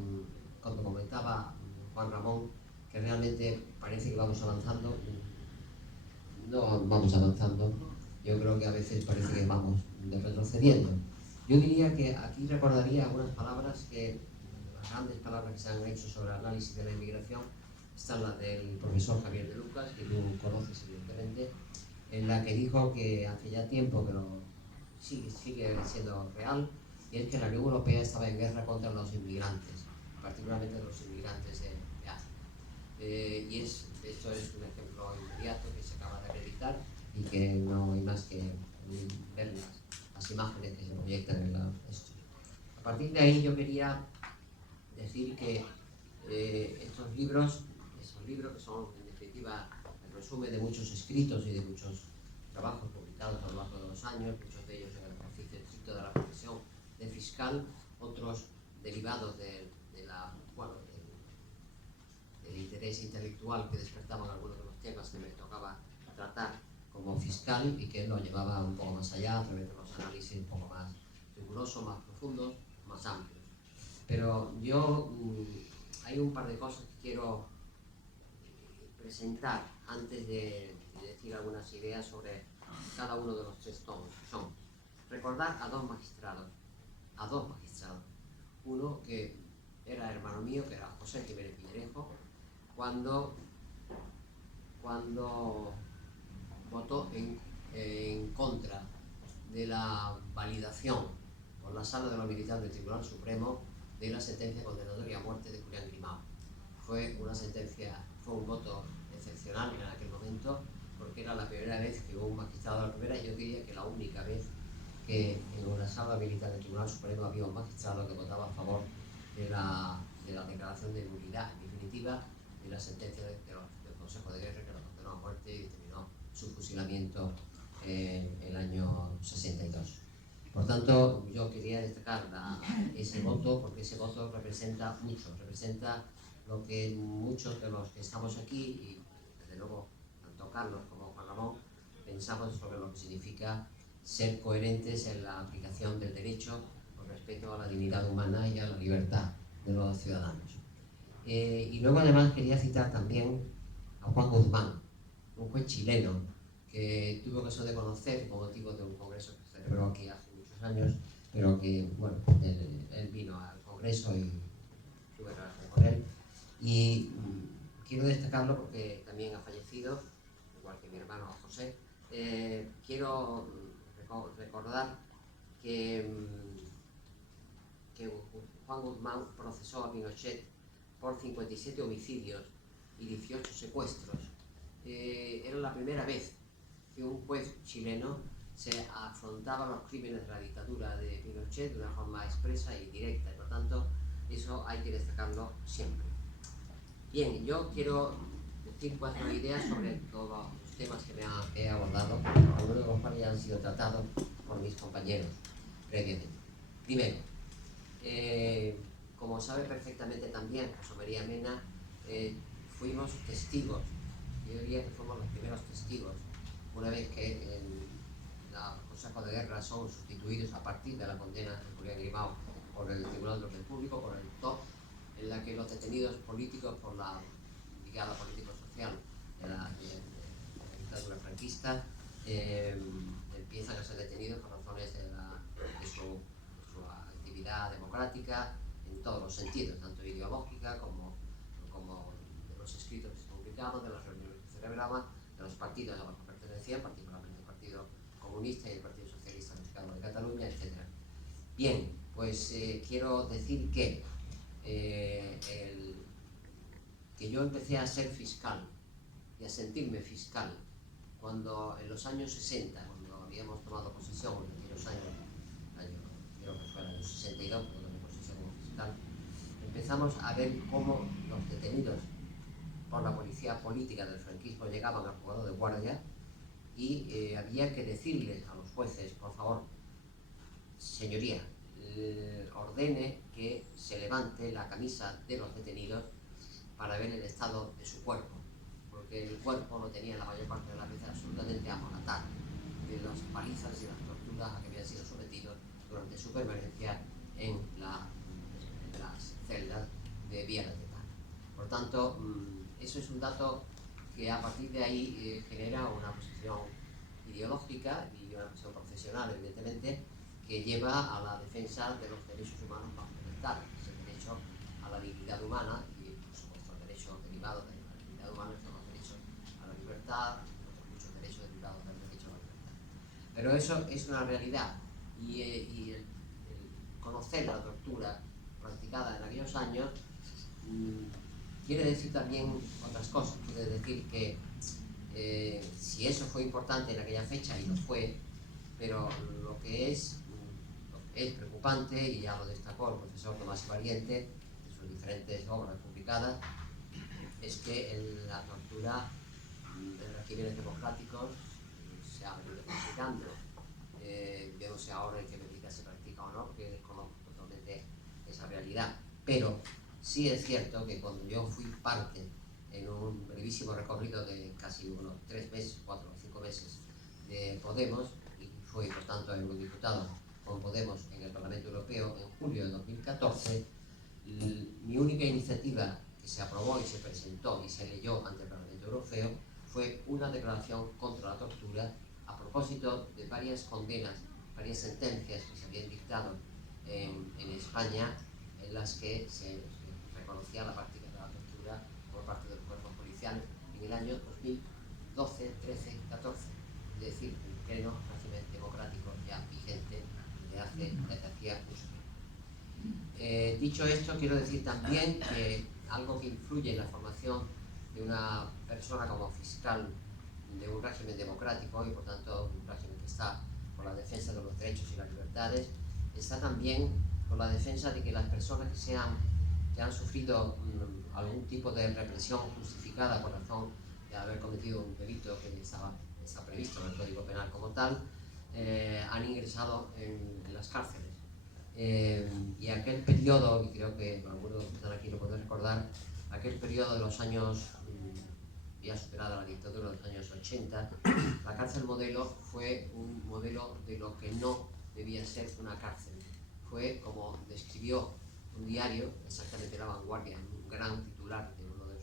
como comentaba Juan Ramón, que realmente parece que vamos avanzando, no vamos avanzando, yo creo que a veces parece que vamos retrocediendo. Yo diría que aquí recordaría algunas palabras las grandes palabras que se han hecho sobre el análisis de la inmigración, están las del profesor Javier de Lucas, que tú conoces evidentemente, en la que dijo que hace ya tiempo, pero sigue siendo real, y es que la Unión Europea estaba en guerra contra los inmigrantes, particularmente los inmigrantes de África. Y esto es un ejemplo inmediato que se acaba de reeditar y que no hay más que ver las imágenes que se proyectan en esto. A partir de ahí yo quería decir que esos libros que son en definitiva el resumen de muchos escritos y de muchos trabajos publicados a lo largo de los años, muchos de ellos en el ejercicio estricto de la profesión de fiscal, otros derivados del interés intelectual que despertaban algunos de los temas que me tocaba tratar como fiscal y que lo llevaba un poco más allá a través de los análisis un poco más rigurosos, más profundos, más amplios. Pero yo hay un par de cosas que quiero presentar antes de decir algunas ideas sobre cada uno de los tres tomos. Son recordar a dos magistrados, uno que era hermano mío, que era José Jiménez Villarejo, cuando votó en contra de la validación por la Sala de lo Militar del Tribunal Supremo de la sentencia condenatoria a muerte de Julián Grimao. Fue un voto excepcional en aquel momento, porque era la primera vez que hubo un magistrado, yo diría que la única vez que en la Sala Militar del Tribunal Supremo había un magistrado que votaba a favor de la declaración de nulidad, en definitiva, de la sentencia del Consejo de Guerra que lo condenó a muerte y terminó su fusilamiento en el año 62. Por tanto, yo quería destacar ese voto, porque ese voto representa mucho, representa lo que muchos de los que estamos aquí, y desde luego tanto Carlos como Juan Ramón, pensamos sobre lo que significa ser coherentes en la aplicación del derecho con respecto a la dignidad humana y a la libertad de los ciudadanos. Y luego además quería citar también a Juan Guzmán, un juez chileno que tuve ocasión de conocer con motivo de un congreso que se celebró aquí hace muchos años, pero que, bueno, él vino al congreso y tuve relación con él. Y quiero destacarlo porque también ha fallecido, igual que mi hermano José, quiero recordar que Juan Guzmán procesó a Pinochet por 57 homicidios y 18 secuestros. Era la primera vez que un juez chileno se afrontaba los crímenes de la dictadura de Pinochet de una forma expresa y directa, y por tanto eso hay que destacarlo siempre. Bien, yo quiero decir 4 ideas sobre todos los temas que he abordado, algunos de los cuales ya han sido tratados por mis compañeros previamente. Primero, como sabe perfectamente también José María Mena, fuimos testigos, yo diría que fuimos los primeros testigos, una vez que los consejos de guerra son sustituidos a partir de la condena de Julián Grimao por el Tribunal de Orden Público, por el TOP, en la que los detenidos políticos por la brigada político-social de la dictadura franquista empiezan a ser detenidos por razones de su actividad democrática en todos los sentidos, tanto ideológica como de los escritos que se publicaban, de las reuniones que se celebraban, de los partidos a los que pertenecían, particularmente el Partido Comunista y el Partido Socialista Mexicano de Cataluña, etc. Bien, pues quiero decir que yo empecé a ser fiscal y a sentirme fiscal cuando en los años 60, cuando habíamos tomado posesión en aquellos años, creo que fue el año 62, cuando tomé posesión como fiscal, empezamos a ver cómo los detenidos por la policía política del franquismo llegaban al juzgado de guardia y había que decirles a los jueces, por favor, señoría, ordene que se levante la camisa de los detenidos para ver el estado de su cuerpo, porque el cuerpo lo tenía la mayor parte de las veces absolutamente amonatado de las palizas y las torturas a que habían sido sometidos durante su permanencia en las celdas de Vía Laietana. Por tanto, eso es un dato que a partir de ahí genera una posición ideológica y una posición profesional, evidentemente, que lleva a la defensa de los derechos humanos más fundamentales, el derecho a la dignidad humana y, por supuesto, el derecho derivado de la dignidad humana son los derechos a la libertad y otros muchos derechos derivados del derecho a la libertad. Pero eso es una realidad y el conocer la tortura practicada en aquellos años quiere decir también otras cosas. Quiere decir que si eso fue importante en aquella fecha, y lo fue, pero lo que es preocupante, y ya lo destacó el profesor Tomás Valiente en sus diferentes obras publicadas, es que la tortura de regímenes democráticos se ha venido practicando. Yo no sé ahora en qué medida se practica o no, porque desconozco totalmente esa realidad. Pero sí es cierto que cuando yo fui parte en un brevísimo recorrido de casi unos 3 meses, 4 o 5 meses de Podemos, y fui por tanto eurodiputado con Podemos en el Parlamento Europeo en julio de 2014, mi única iniciativa que se aprobó y se presentó y se leyó ante el Parlamento Europeo fue una declaración contra la tortura a propósito de varias condenas, varias sentencias que se habían dictado en España, en las que se reconocía la práctica de la tortura por parte de los cuerpos policiales en el año 2012, 13, 14, es decir, el pleno régimen democrático ya vigente desde hacía mucho tiempo. Dicho esto, quiero decir también que algo que influye en la formación de una persona como fiscal de un régimen democrático y por tanto un régimen que está por la defensa de los derechos y las libertades, está también por la defensa de que las personas que han sufrido algún tipo de represión justificada por razón de haber cometido un delito que está previsto en el Código Penal como tal, han ingresado en las cárceles. Y aquel periodo, y creo que algunos que están aquí lo pueden recordar, aquel periodo de los años, ya superada la dictadura de los años 80, la cárcel modelo fue un modelo de lo que no debía ser una cárcel. Fue como describió un diario, exactamente La Vanguardia, un gran titular de uno de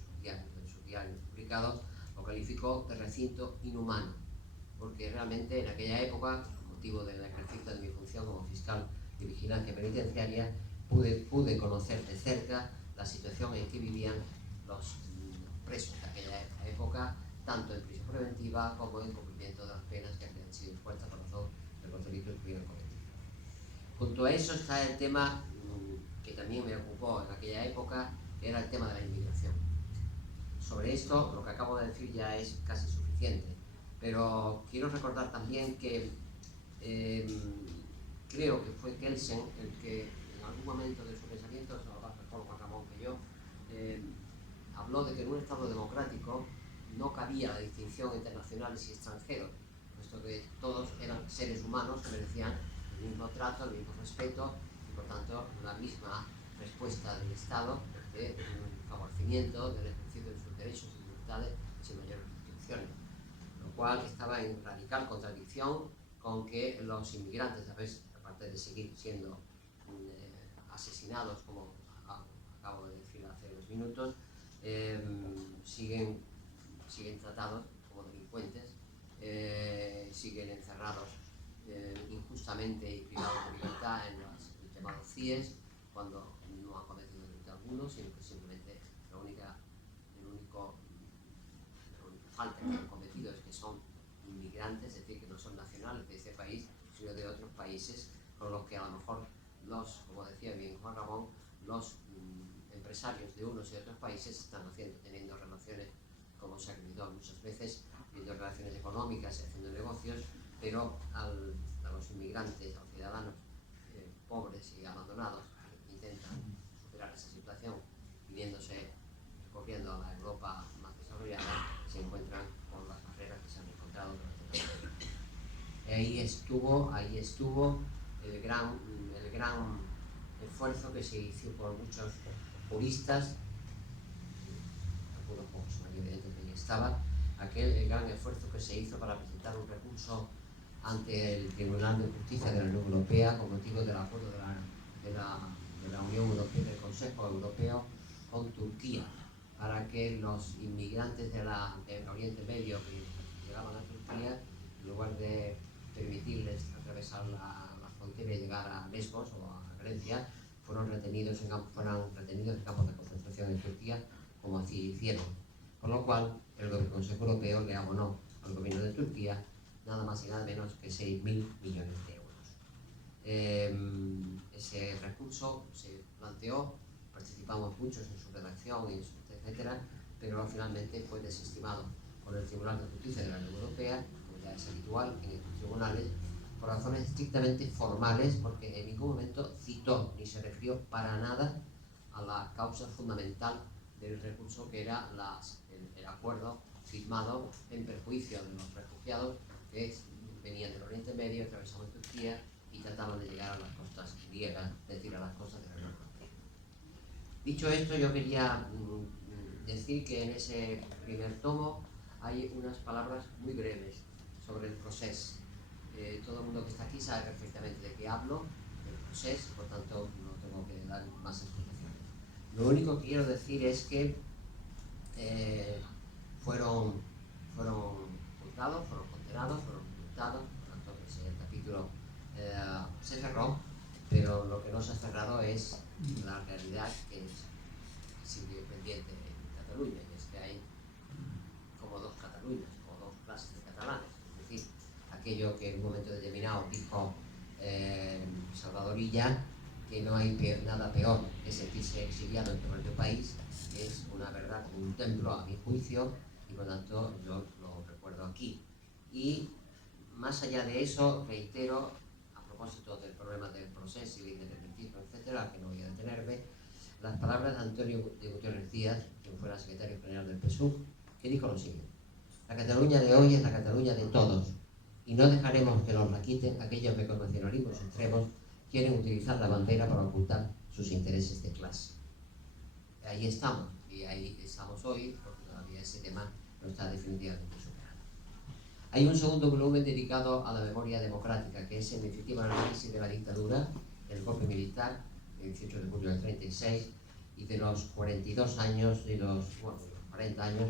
sus diarios publicados, lo calificó de recinto inhumano, porque realmente en aquella época, con motivo del ejercicio de mi función como fiscal de vigilancia penitenciaria, pude conocer de cerca la situación en que vivían los presos de aquella época, tanto en prisión preventiva como en cumplimiento de las penas Junto a eso está el tema que también me ocupó en aquella época, que era el tema de la inmigración. Sobre esto, lo que acabo de decir ya es casi suficiente, pero quiero recordar también que creo que fue Kelsen el que en algún momento de su pensamiento, se lo va mejor Juan Ramón que yo, habló de que en un Estado democrático no cabía la distinción entre nacionales y extranjeros, puesto que todos eran seres humanos que merecían el mismo trato, el mismo respeto y por tanto la misma respuesta del Estado de un favorecimiento del ejercicio de sus derechos y libertades sin mayores restricciones, lo cual estaba en radical contradicción con que los inmigrantes, aparte de seguir siendo asesinados, como acabo de decir hace unos minutos, siguen tratados como delincuentes, siguen encerrados injustamente y privados de libertad en los llamados CIES, cuando no han cometido delito alguno, sino que simplemente la única falta que han cometido es que son inmigrantes, es decir, que no son nacionales de ese país, sino de otros países, con los que a lo mejor como decía bien Juan Ramón, los empresarios de unos y otros países están teniendo relaciones, como servidor muchas veces, teniendo relaciones económicas y haciendo negocios, pero a los inmigrantes, a los ciudadanos pobres y abandonados que intentan superar esa situación, corriendo a la Europa más desarrollada, se encuentran con las barreras que se han encontrado durante la pandemia. Ahí estuvo el gran esfuerzo que se hizo por muchos juristas, algunos pocos, evidentemente ahí estaba, el gran esfuerzo que se hizo para presentar un recurso ante el Tribunal de Justicia de la Unión Europea con motivo del acuerdo de la Unión Europea, del Consejo Europeo con Turquía, para que los inmigrantes del Oriente Medio que llegaban a Turquía, en lugar de permitirles atravesar la frontera y llegar a Lesbos o a Grecia, fueron retenidos en campos de concentración en Turquía, como así hicieron. Con lo cual, el Consejo Europeo le abonó al gobierno de Turquía nada más y nada menos que 6.000 millones de euros. Ese recurso se planteó, participamos muchos en su redacción, etcétera, pero finalmente fue desestimado por el Tribunal de Justicia de la Unión Europea, como ya es habitual en estos tribunales, por razones estrictamente formales, porque en ningún momento citó ni se refirió para nada a la causa fundamental del recurso, que era el acuerdo firmado en perjuicio de los refugiados que venían del Oriente Medio, atravesaban Turquía y trataban de llegar a las costas griegas, es decir, a las costas de la Unión Europea. Dicho esto, yo quería decir que en ese primer tomo hay unas palabras muy breves sobre el proceso. Todo el mundo que está aquí sabe perfectamente de qué hablo, del proceso, por tanto no tengo que dar más explicaciones. Lo único que quiero decir es que fueron juzgados, fueron condenados, fueron multados, por tanto ese capítulo se cerró, pero lo que no se ha cerrado es la realidad que sigue pendiente en Cataluña, y es que hay como dos Cataluñas, como dos clases de catalanes, es decir, aquello que en un momento determinado dijo Salvador Illa, que no hay nada peor que sentirse exiliado en tu propio país, es una verdad, un templo a mi juicio, y por tanto yo lo recuerdo aquí. Y más allá de eso, reitero, a propósito del problema del proceso y del independentismo, etcétera, que no voy a detenerme, las palabras de Antonio de Gutiérrez Díaz, quien fuera secretario general del PSUV, que dijo lo siguiente: la Cataluña de hoy es la Cataluña de todos, y no dejaremos que nos la quiten aquellos que con nacionalismos extremos quieren utilizar la bandera para ocultar sus intereses de clase. Ahí estamos, y ahí estamos hoy, porque todavía ese tema no está definitivamente superado. Hay un segundo volumen dedicado a la memoria democrática, que es en definitiva el análisis de la dictadura, del golpe militar, el 18 de julio del 36, y de los 42 años, de los 40 años,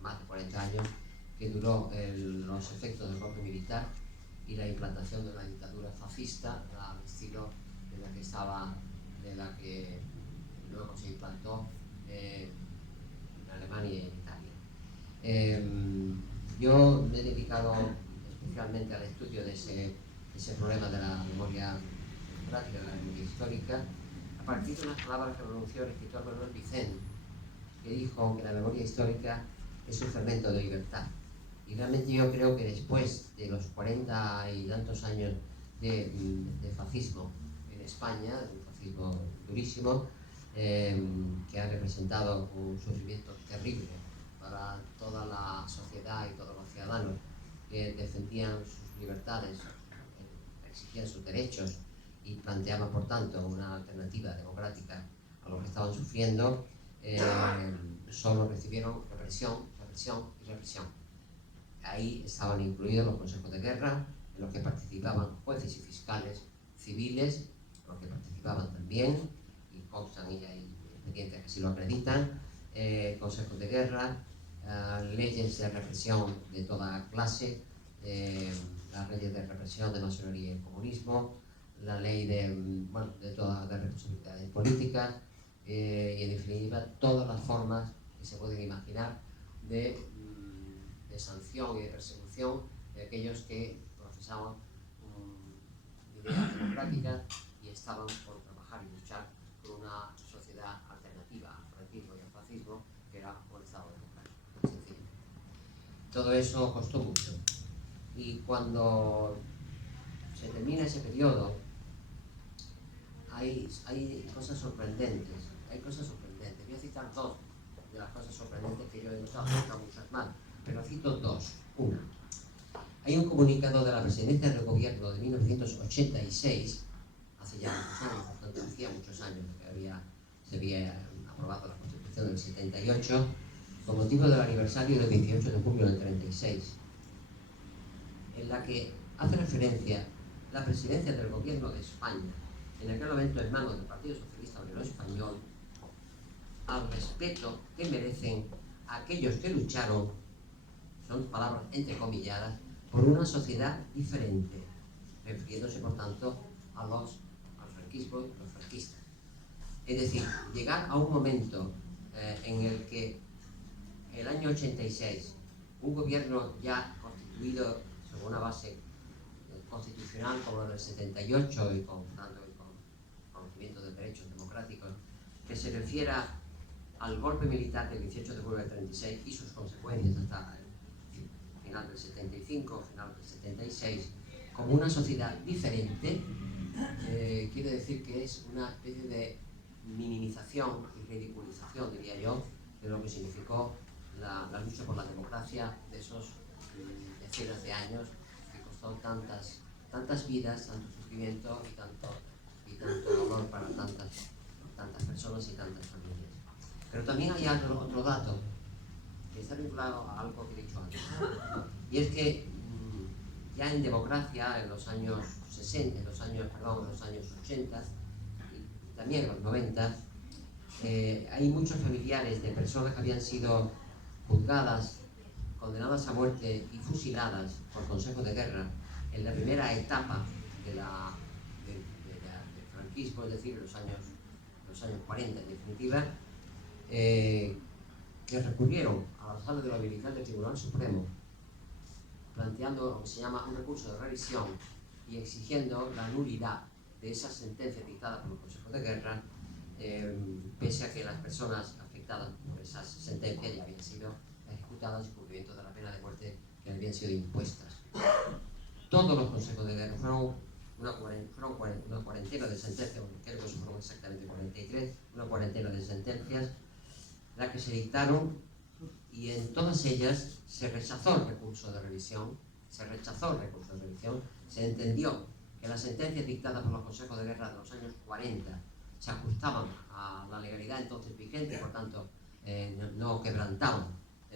más de 40 años, que duró los efectos del golpe militar y la implantación de la dictadura fascista al estilo de la que luego se implantó en Alemania y en Italia. Yo me he dedicado especialmente al estudio de ese problema de la memoria democrática, de la memoria histórica, a partir de unas palabras que pronunció el escritor Manuel Vicent, que dijo que la memoria histórica es un fermento de libertad. Y realmente yo creo que después de los 40 y tantos años de fascismo en España, un fascismo durísimo, que ha representado un sufrimiento terrible para toda la sociedad y todos los ciudadanos que defendían sus libertades, exigían sus derechos y planteaban, por tanto, una alternativa democrática a lo que estaban sufriendo, solo recibieron represión, represión y represión. Ahí estaban incluidos los consejos de guerra, en los que participaban jueces y fiscales civiles, en los que participaban también, y constan y hay expedientes que así lo acreditan, consejos de guerra, leyes de represión de toda clase, las leyes de represión de masonería y comunismo, la ley de todas las responsabilidades políticas, y en definitiva todas las formas que se pueden imaginar de sanción y de persecución de aquellos que profesaban ideas democráticas y estaban por trabajar y luchar por una sociedad alternativa al franquismo y al fascismo, que era un Estado democrático. Todo eso costó mucho. Y cuando se termina ese periodo, hay cosas sorprendentes. Voy a citar dos de las cosas sorprendentes que yo he notado, muchas más, pero cito dos. Una, hay un comunicado de la Presidencia del Gobierno de 1986, hace ya muchos años, por tanto hacía muchos años que se había aprobado la Constitución del 78, con motivo del aniversario del 18 de julio del 36, en la que hace referencia la Presidencia del Gobierno de España, en aquel momento en manos del Partido Socialista Obrero Español, al respeto que merecen aquellos que lucharon, son palabras entrecomilladas, por una sociedad diferente, refiriéndose por tanto al franquismo y los franquistas. Es decir, llegar a un momento en el que el año 86, un gobierno ya constituido sobre una base constitucional como el del 78 y con conocimiento de derechos democráticos, que se refiera al golpe militar del 18 de julio del 36 y sus consecuencias hasta el final del 75, final del 76, como una sociedad diferente, quiere decir que es una especie de minimización y ridiculización, diría yo, de lo que significó la lucha por la democracia de esos decenas de años, que costó tantas vidas, tanto sufrimiento y tanto dolor para tantas personas y tantas familias. Pero también hay otro dato que está vinculado a algo que he dicho antes, y es que ya en democracia, en los años 60, en los años 80 y también en los 90, hay muchos familiares de personas que habían sido juzgadas, condenadas a muerte y fusiladas por consejo de guerra en la primera etapa del franquismo, es decir, los años 40 en definitiva, que recurrieron a la sala de lo habilitar del Tribunal Supremo, planteando lo que se llama un recurso de revisión y exigiendo la nulidad de esas sentencias dictadas por los consejos de guerra, pese a que las personas afectadas por esas sentencias ya habían sido ejecutadas en cumplimiento de la pena de muerte que habían sido impuestas. Todos los consejos de guerra fueron una cuarentena de sentencias, creo que fueron exactamente 43, una cuarentena de sentencias, las que se dictaron, y en todas ellas se rechazó el recurso de revisión, se entendió que las sentencias dictadas por los consejos de guerra de los años 40 se ajustaban a la legalidad entonces vigente, por tanto no quebrantaban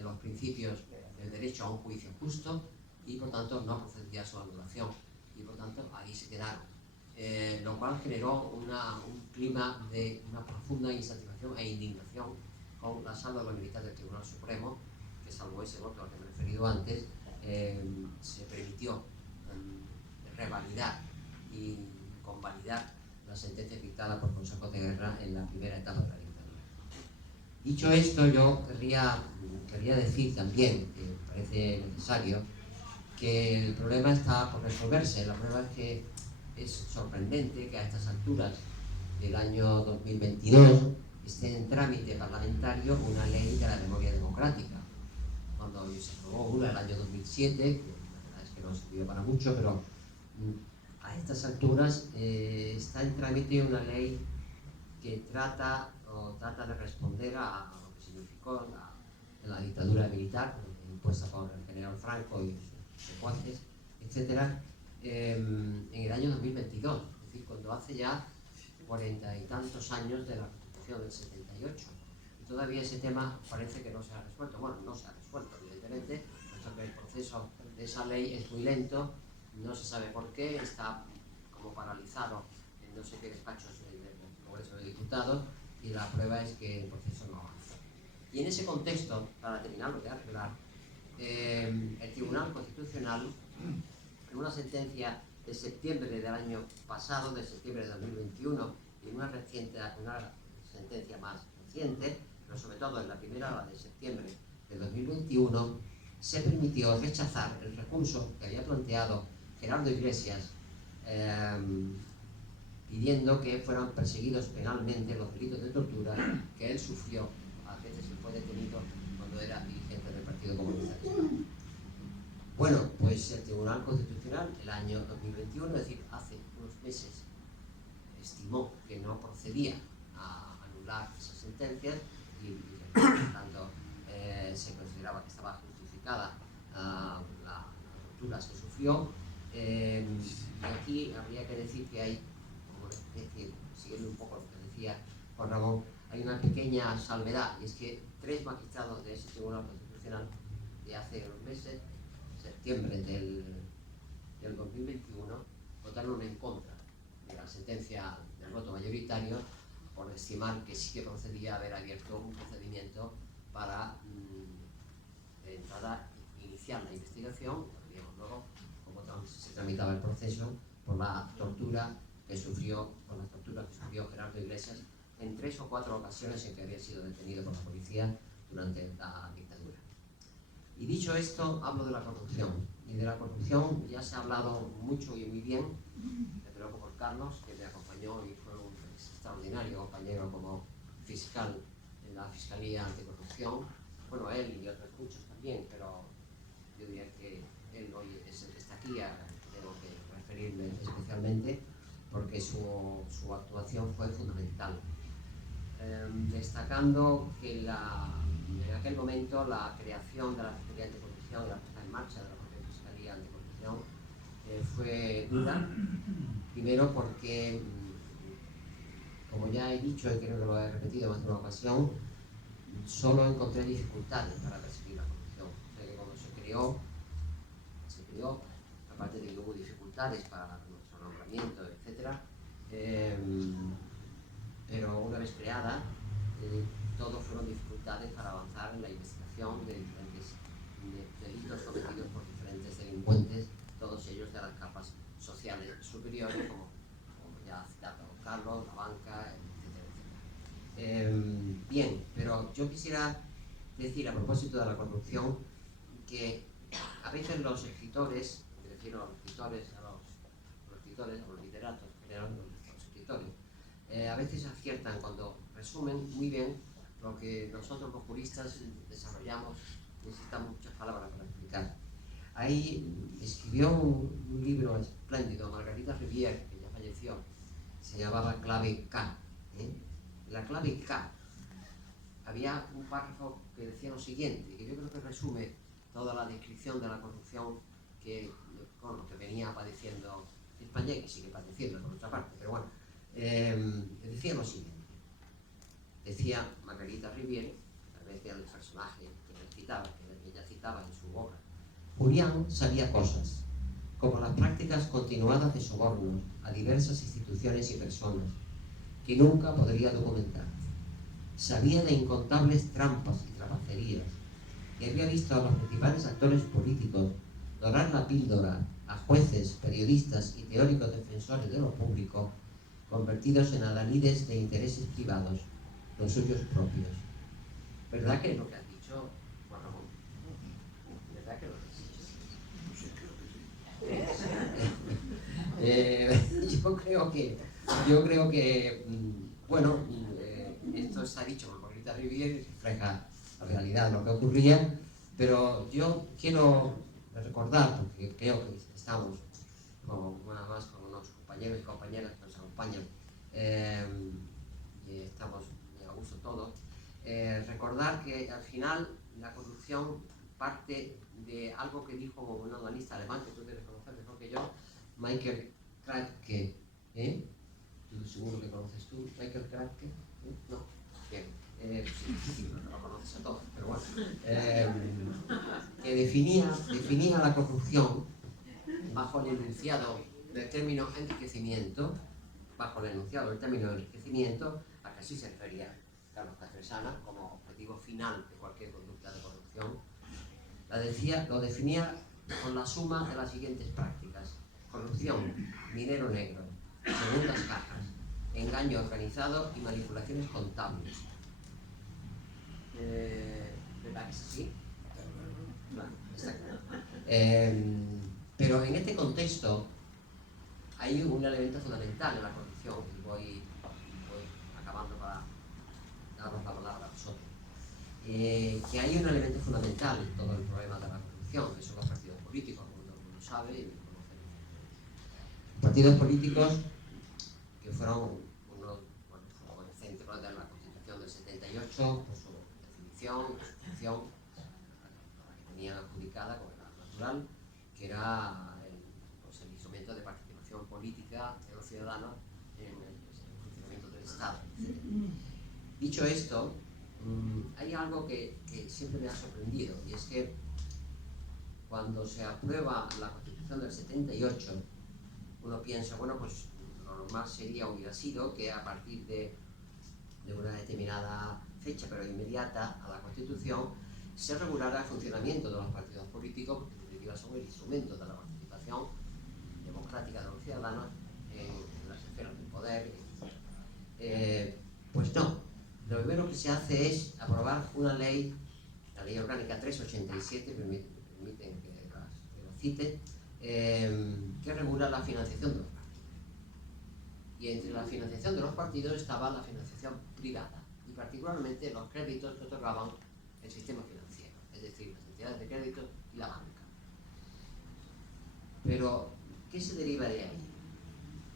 los principios del derecho a un juicio justo y por tanto no procedía a su anulación, y por tanto ahí se quedaron, lo cual generó un clima de una profunda insatisfacción e indignación con la sala de lo militar del Tribunal Supremo, que salvo ese voto al que me he referido antes, se permitió revalidar y convalidar la sentencia dictada por consejos de guerra en la primera etapa de la dictadura. Dicho esto, yo querría decir también, que me parece necesario, que el problema está por resolverse. La prueba es que es sorprendente que a estas alturas del año 2022 esté en trámite parlamentario una ley de la memoria democrática. Cuando se aprobó una en el año 2007, que la verdad es que no sirvió para mucho, pero a estas alturas está en trámite una ley que trata de responder a lo que significó la dictadura militar impuesta por el general Franco y sus secuaces, etc., en el año 2022, es decir, cuando hace ya 40 y tantos años de la Constitución del 78. Y todavía ese tema parece que no se ha resuelto. Bueno, no se ha resuelto, evidentemente, puesto que el proceso de esa ley es muy lento, no se sabe por qué, está como paralizado en no sé qué despachos del Congreso de Diputados, y la prueba es que el proceso no avanza. Y en ese contexto, para terminar de arreglar, el Tribunal Constitucional, en una sentencia de septiembre del año pasado, de septiembre de 2021, y en una sentencia más reciente, pero sobre todo en la primera, la de septiembre de 2021, se permitió rechazar el recurso que había planteado Gerardo Iglesias, pidiendo que fueran perseguidos penalmente los delitos de tortura que él sufrió. A veces se fue detenido cuando era dirigente del Partido Comunista. Bueno, pues el Tribunal Constitucional, el año 2021, es decir, hace unos meses, estimó que no procedía a anular esas sentencias y por tanto se consideraba que estaba justificada las torturas que sufrió. Y aquí habría que decir que hay, como una especie, siguiendo un poco lo que decía Juan Ramón, hay una pequeña salvedad, y es que 3 magistrados de ese Tribunal Constitucional de hace unos meses, septiembre del 2021, votaron en contra de la sentencia del voto mayoritario por estimar que sí que procedía a haber abierto un procedimiento para de entrada iniciar la investigación, digamos luego cómo se tramitaba el proceso por la tortura que sufrió, Gerardo Iglesias en 3 o 4 ocasiones en que había sido detenido por la policía durante la dictadura. Y dicho esto, hablo de la corrupción. Y de la corrupción ya se ha hablado mucho y muy bien, desde luego por Carlos, que me acompañó y fue un extraordinario compañero como fiscal en la Fiscalía Anticorrupción. Bueno, él y otros muchos también, pero yo diría que él hoy está aquí, tengo que referirme especialmente, porque su actuación fue fundamental. Destacando que en aquel momento la creación de la Fiscalía Anticorrupción, la puesta en marcha de la propia Fiscalía Anticorrupción fue dura, primero porque, como ya he dicho y creo que lo he repetido más de una ocasión, solo encontré dificultades para perseguir la corrupción. O sea que cuando se creó, aparte de que hubo dificultades para nuestro nombramiento, etc., pero una vez creada, todo fueron dificultades para avanzar en la investigación de diferentes delitos cometidos por diferentes delincuentes, todos ellos de las capas sociales superiores, como ya ha citado Carlos, la banca, etc. Bien, pero yo quisiera decir a propósito de la corrupción que a veces los escritores, me refiero a los escritores, a los literatos, los escritores, a veces aciertan cuando resumen muy bien lo que nosotros los juristas desarrollamos, necesitamos muchas palabras para explicar. Ahí escribió un libro espléndido, Margarita Rivière, que ya falleció, se llamaba Clave K. La clave K, había un párrafo que decía lo siguiente, que yo creo que resume toda la descripción de la corrupción que venía padeciendo España y que sigue padeciendo por otra parte, pero bueno. Decía lo siguiente, decía Margarita Rivière, a través del personaje que ella citaba en su obra: Julián sabía cosas, como las prácticas continuadas de sobornos a diversas instituciones y personas, que nunca podría documentar. Sabía de incontables trampas y trapacerías, y había visto a los principales actores políticos dorar la píldora a jueces, periodistas y teóricos defensores de lo público, convertidos en adalides de intereses privados, los suyos propios. ¿Verdad que es lo que has dicho, Juan Ramón? ¿Verdad que lo has dicho? Sí, creo Yo creo que bueno, esto se ha dicho por Margarita Rivière y refleja la realidad de lo que ocurría, pero yo quiero recordar, porque creo que estamos una más con unos compañeros y compañeras que nos acompañan, y estamos muy a gusto todos, recordar que al final la corrupción parte de algo que dijo un analista alemán, que tú debes conocer mejor que yo, Michael Krake. Tú seguro que conoces tú, Michael Krake. No, bien. Sí, no lo conoces a todos, pero bueno. Que definía la corrupción bajo el enunciado del término enriquecimiento, a que así se refería Carlos Castresana como objetivo final de cualquier conducta de corrupción. Lo definía con la suma de las siguientes prácticas: corrupción, dinero negro, segundas cajas, engaño organizado y manipulaciones contables. ¿Verdad que es así? Bueno, está claro. Pero en este contexto hay un elemento fundamental en la corrupción, y voy acabando para daros la palabra a vosotros. Que hay un elemento fundamental en todo el problema de la corrupción, que son los partidos políticos, como todo el mundo sabe y conocemos. Partidos políticos que fueron el centro de la Constitución del 78, por su definición, su función, la que tenían adjudicada como era natural, que era el instrumento de participación política de los ciudadanos en el funcionamiento del Estado, etc. Dicho esto, hay algo que siempre me ha sorprendido, y es que cuando se aprueba la Constitución del 78, uno piensa, bueno, pues lo normal hubiera sido que a partir de una determinada fecha, pero inmediata a la Constitución, se regulara el funcionamiento de los partidos políticos, porque en definitiva son el instrumento de la participación democrática de los ciudadanos en las esferas del poder, etc. Pues no, lo primero que se hace es aprobar una ley, la Ley Orgánica 387, me permiten que lo cite, que regula la financiación de los partidos. Y entre la financiación de los partidos estaba la financiación privada, y particularmente los créditos que otorgaban el sistema financiero, es decir, las entidades de crédito y la banca. Pero, ¿qué se deriva de ahí?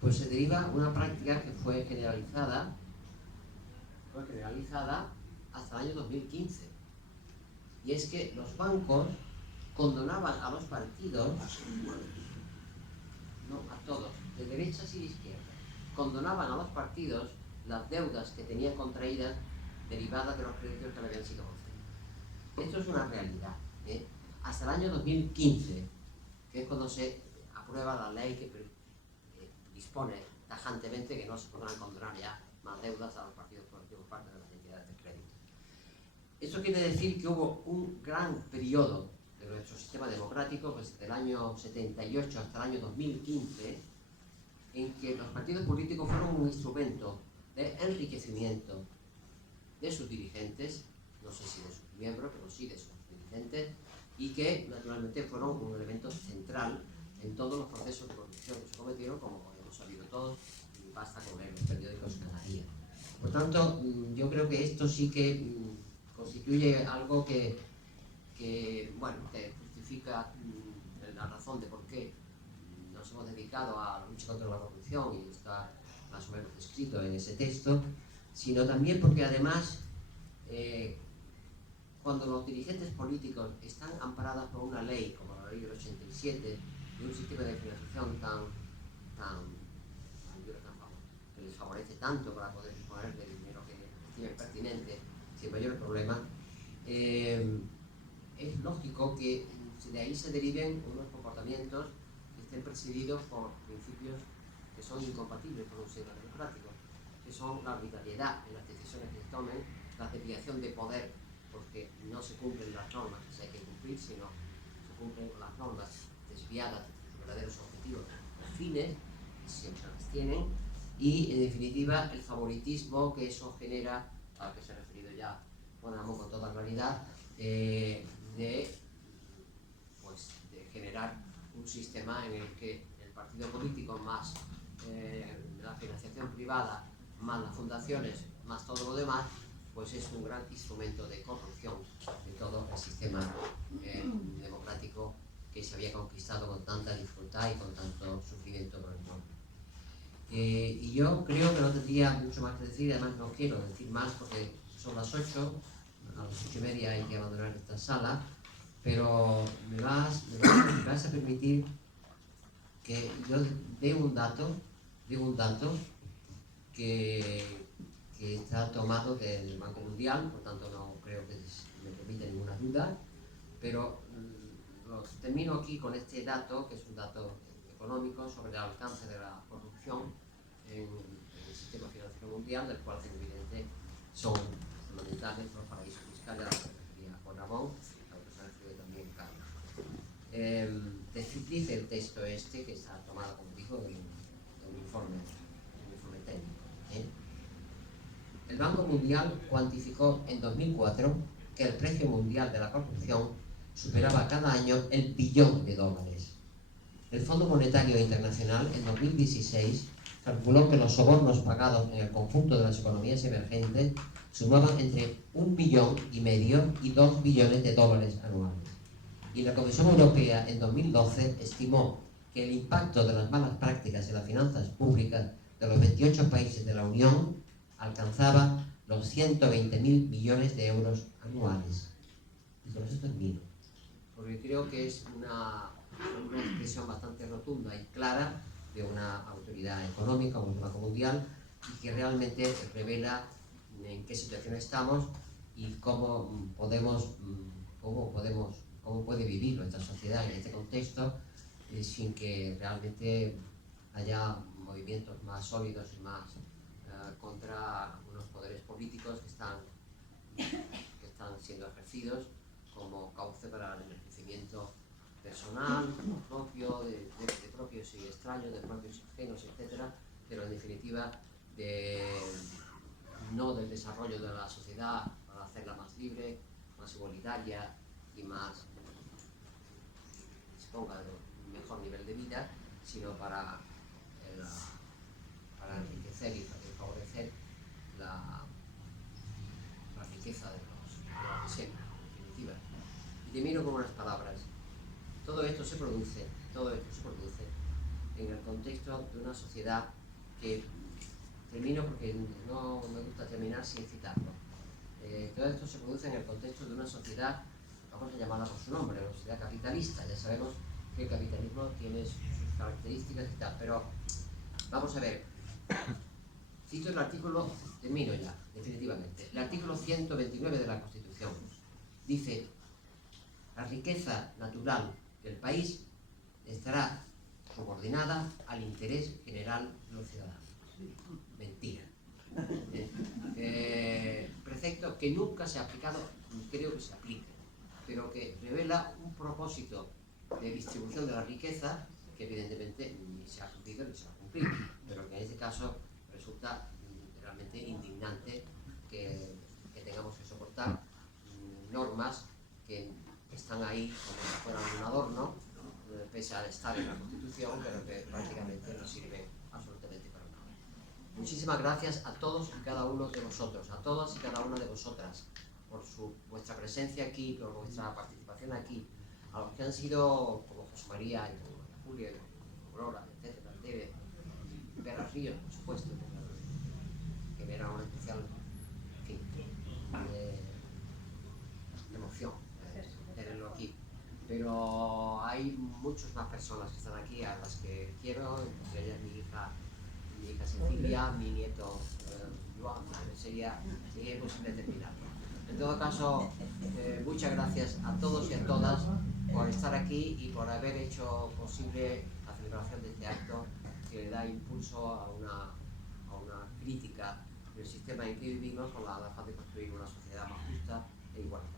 Pues se deriva una práctica que fue generalizada hasta el año 2015. Y es que los bancos condonaban a los partidos, no a todos, de derechas y de izquierdas, condonaban a los partidos las deudas que tenían contraídas derivadas de los créditos que le habían sido concedidos. Esto es una realidad. Hasta el año 2015, que es cuando se aprueba la ley que dispone tajantemente que no se podrán condonar ya más deudas a los partidos políticos por parte de las entidades de crédito. Esto quiere decir que hubo un gran periodo de nuestro sistema democrático, pues desde el año 78 hasta el año 2015, en que los partidos políticos fueron un instrumento de enriquecimiento de sus dirigentes, no sé si de sus miembros, pero sí de sus dirigentes, y que naturalmente fueron un elemento central en todos los procesos de corrupción que se cometieron, como hemos sabido todos, y basta con leer los periódicos cada día. Por tanto, yo creo que esto sí que constituye algo que justifica la razón de por qué nos hemos dedicado a la lucha contra la corrupción, y está más o menos descrito en ese texto, sino también porque además cuando los dirigentes políticos están amparados por una ley como la ley del 87 y un sistema de financiación que les favorece tanto para poder disponer del dinero que estimen pertinente sin mayor problema, es lógico que de ahí se deriven unos comportamientos que estén presididos por principios que son incompatibles con un sistema democrático, que son la arbitrariedad en las decisiones que se tomen, la desviación de poder porque no se cumplen las normas que se hay que cumplir, sino se cumplen las normas desviadas de sus verdaderos objetivos o fines, que siempre las tienen, y en definitiva el favoritismo que eso genera, al que se ha referido ya con toda claridad, de generar un sistema en el que el partido político, más la financiación privada, más las fundaciones, más todo lo demás, pues es un gran instrumento de corrupción de todo el sistema democrático que se había conquistado con tanta dificultad y con tanto sufrimiento por el pueblo. Y yo creo que no tendría mucho más que decir, además no quiero decir más porque son las 8, a las 8:30 hay que abandonar esta sala, pero me vas a permitir que yo dé un dato que está tomado del Banco Mundial, por tanto no creo que me permita ninguna duda, pero termino aquí con este dato, que es un dato económico sobre el alcance de la corrupción en el sistema financiero mundial, del cual evidentemente son fundamentales los paraísos fiscales, a los que refería Juan Ramón, a lo que se refiere también Carlos. Dice el texto este, que está tomado, como dijo, de un informe técnico. El Banco Mundial cuantificó en 2004 que el precio mundial de la corrupción superaba cada año el billón de dólares. El Fondo Monetario Internacional en 2016 calculó que los sobornos pagados en el conjunto de las economías emergentes sumaban entre 1,5 millones y 2 billones de dólares anuales. Y la Comisión Europea en 2012 estimó que el impacto de las malas prácticas en las finanzas públicas de los 28 países de la Unión alcanzaba los 120.000 millones de euros anuales. Y con eso termino, porque creo que es una expresión bastante rotunda y clara de una autoridad económica como el Banco Mundial, y que realmente revela en qué situación estamos y cómo puede vivir nuestra sociedad en este contexto sin que realmente haya movimientos más sólidos y más contra unos poderes políticos que están siendo ejercidos como cauce para el enriquecimiento personal, propio, de propios y extraños, de propios ajenos, etc., pero en definitiva no del desarrollo de la sociedad para hacerla más libre, más igualitaria y más, disponga de un mejor nivel de vida, sino para enriquecer y favorecer la riqueza de los de siempre, en definitiva. Y termino con unas palabras. Todo esto se produce en el contexto de una sociedad que, termino porque no me gusta terminar sin citarlo, todo esto se produce en el contexto de una sociedad, vamos a llamarla por su nombre, una sociedad capitalista. Ya sabemos que el capitalismo tiene sus características y tal, pero vamos a ver, cito el artículo, termino ya, definitivamente, el artículo 129 de la Constitución, dice: la riqueza natural del país estará subordinada al interés general de los ciudadanos. Mentira. Precepto que nunca se ha aplicado, ni creo que se aplique, pero que revela un propósito de distribución de la riqueza que evidentemente ni se ha cumplido ni se va a cumplir, pero que en este caso resulta realmente indignante que tengamos que soportar normas que están ahí como si fueran un adorno, pese a estar en la Constitución, pero que prácticamente no sirven absolutamente para nada. Muchísimas gracias a todos y cada uno de vosotros, a todas y cada una de vosotras, por vuestra presencia aquí, por vuestra participación aquí, a los que han sido como José María y como Julia, como Aurora, etcétera, Debe, Vera Ríos, por supuesto, que me era una especial, en fin, emoción tenerlo aquí. Pero hay muchas más personas que están aquí a las que quiero, entre ellas mi hija Cecilia, mi nieto Joan. Sería imposible terminarlo. En todo caso, muchas gracias a todos y a todas por estar aquí y por haber hecho posible la celebración de este acto que le da impulso a una crítica del sistema en que vivimos con la afán de construir una sociedad más justa e igualitaria.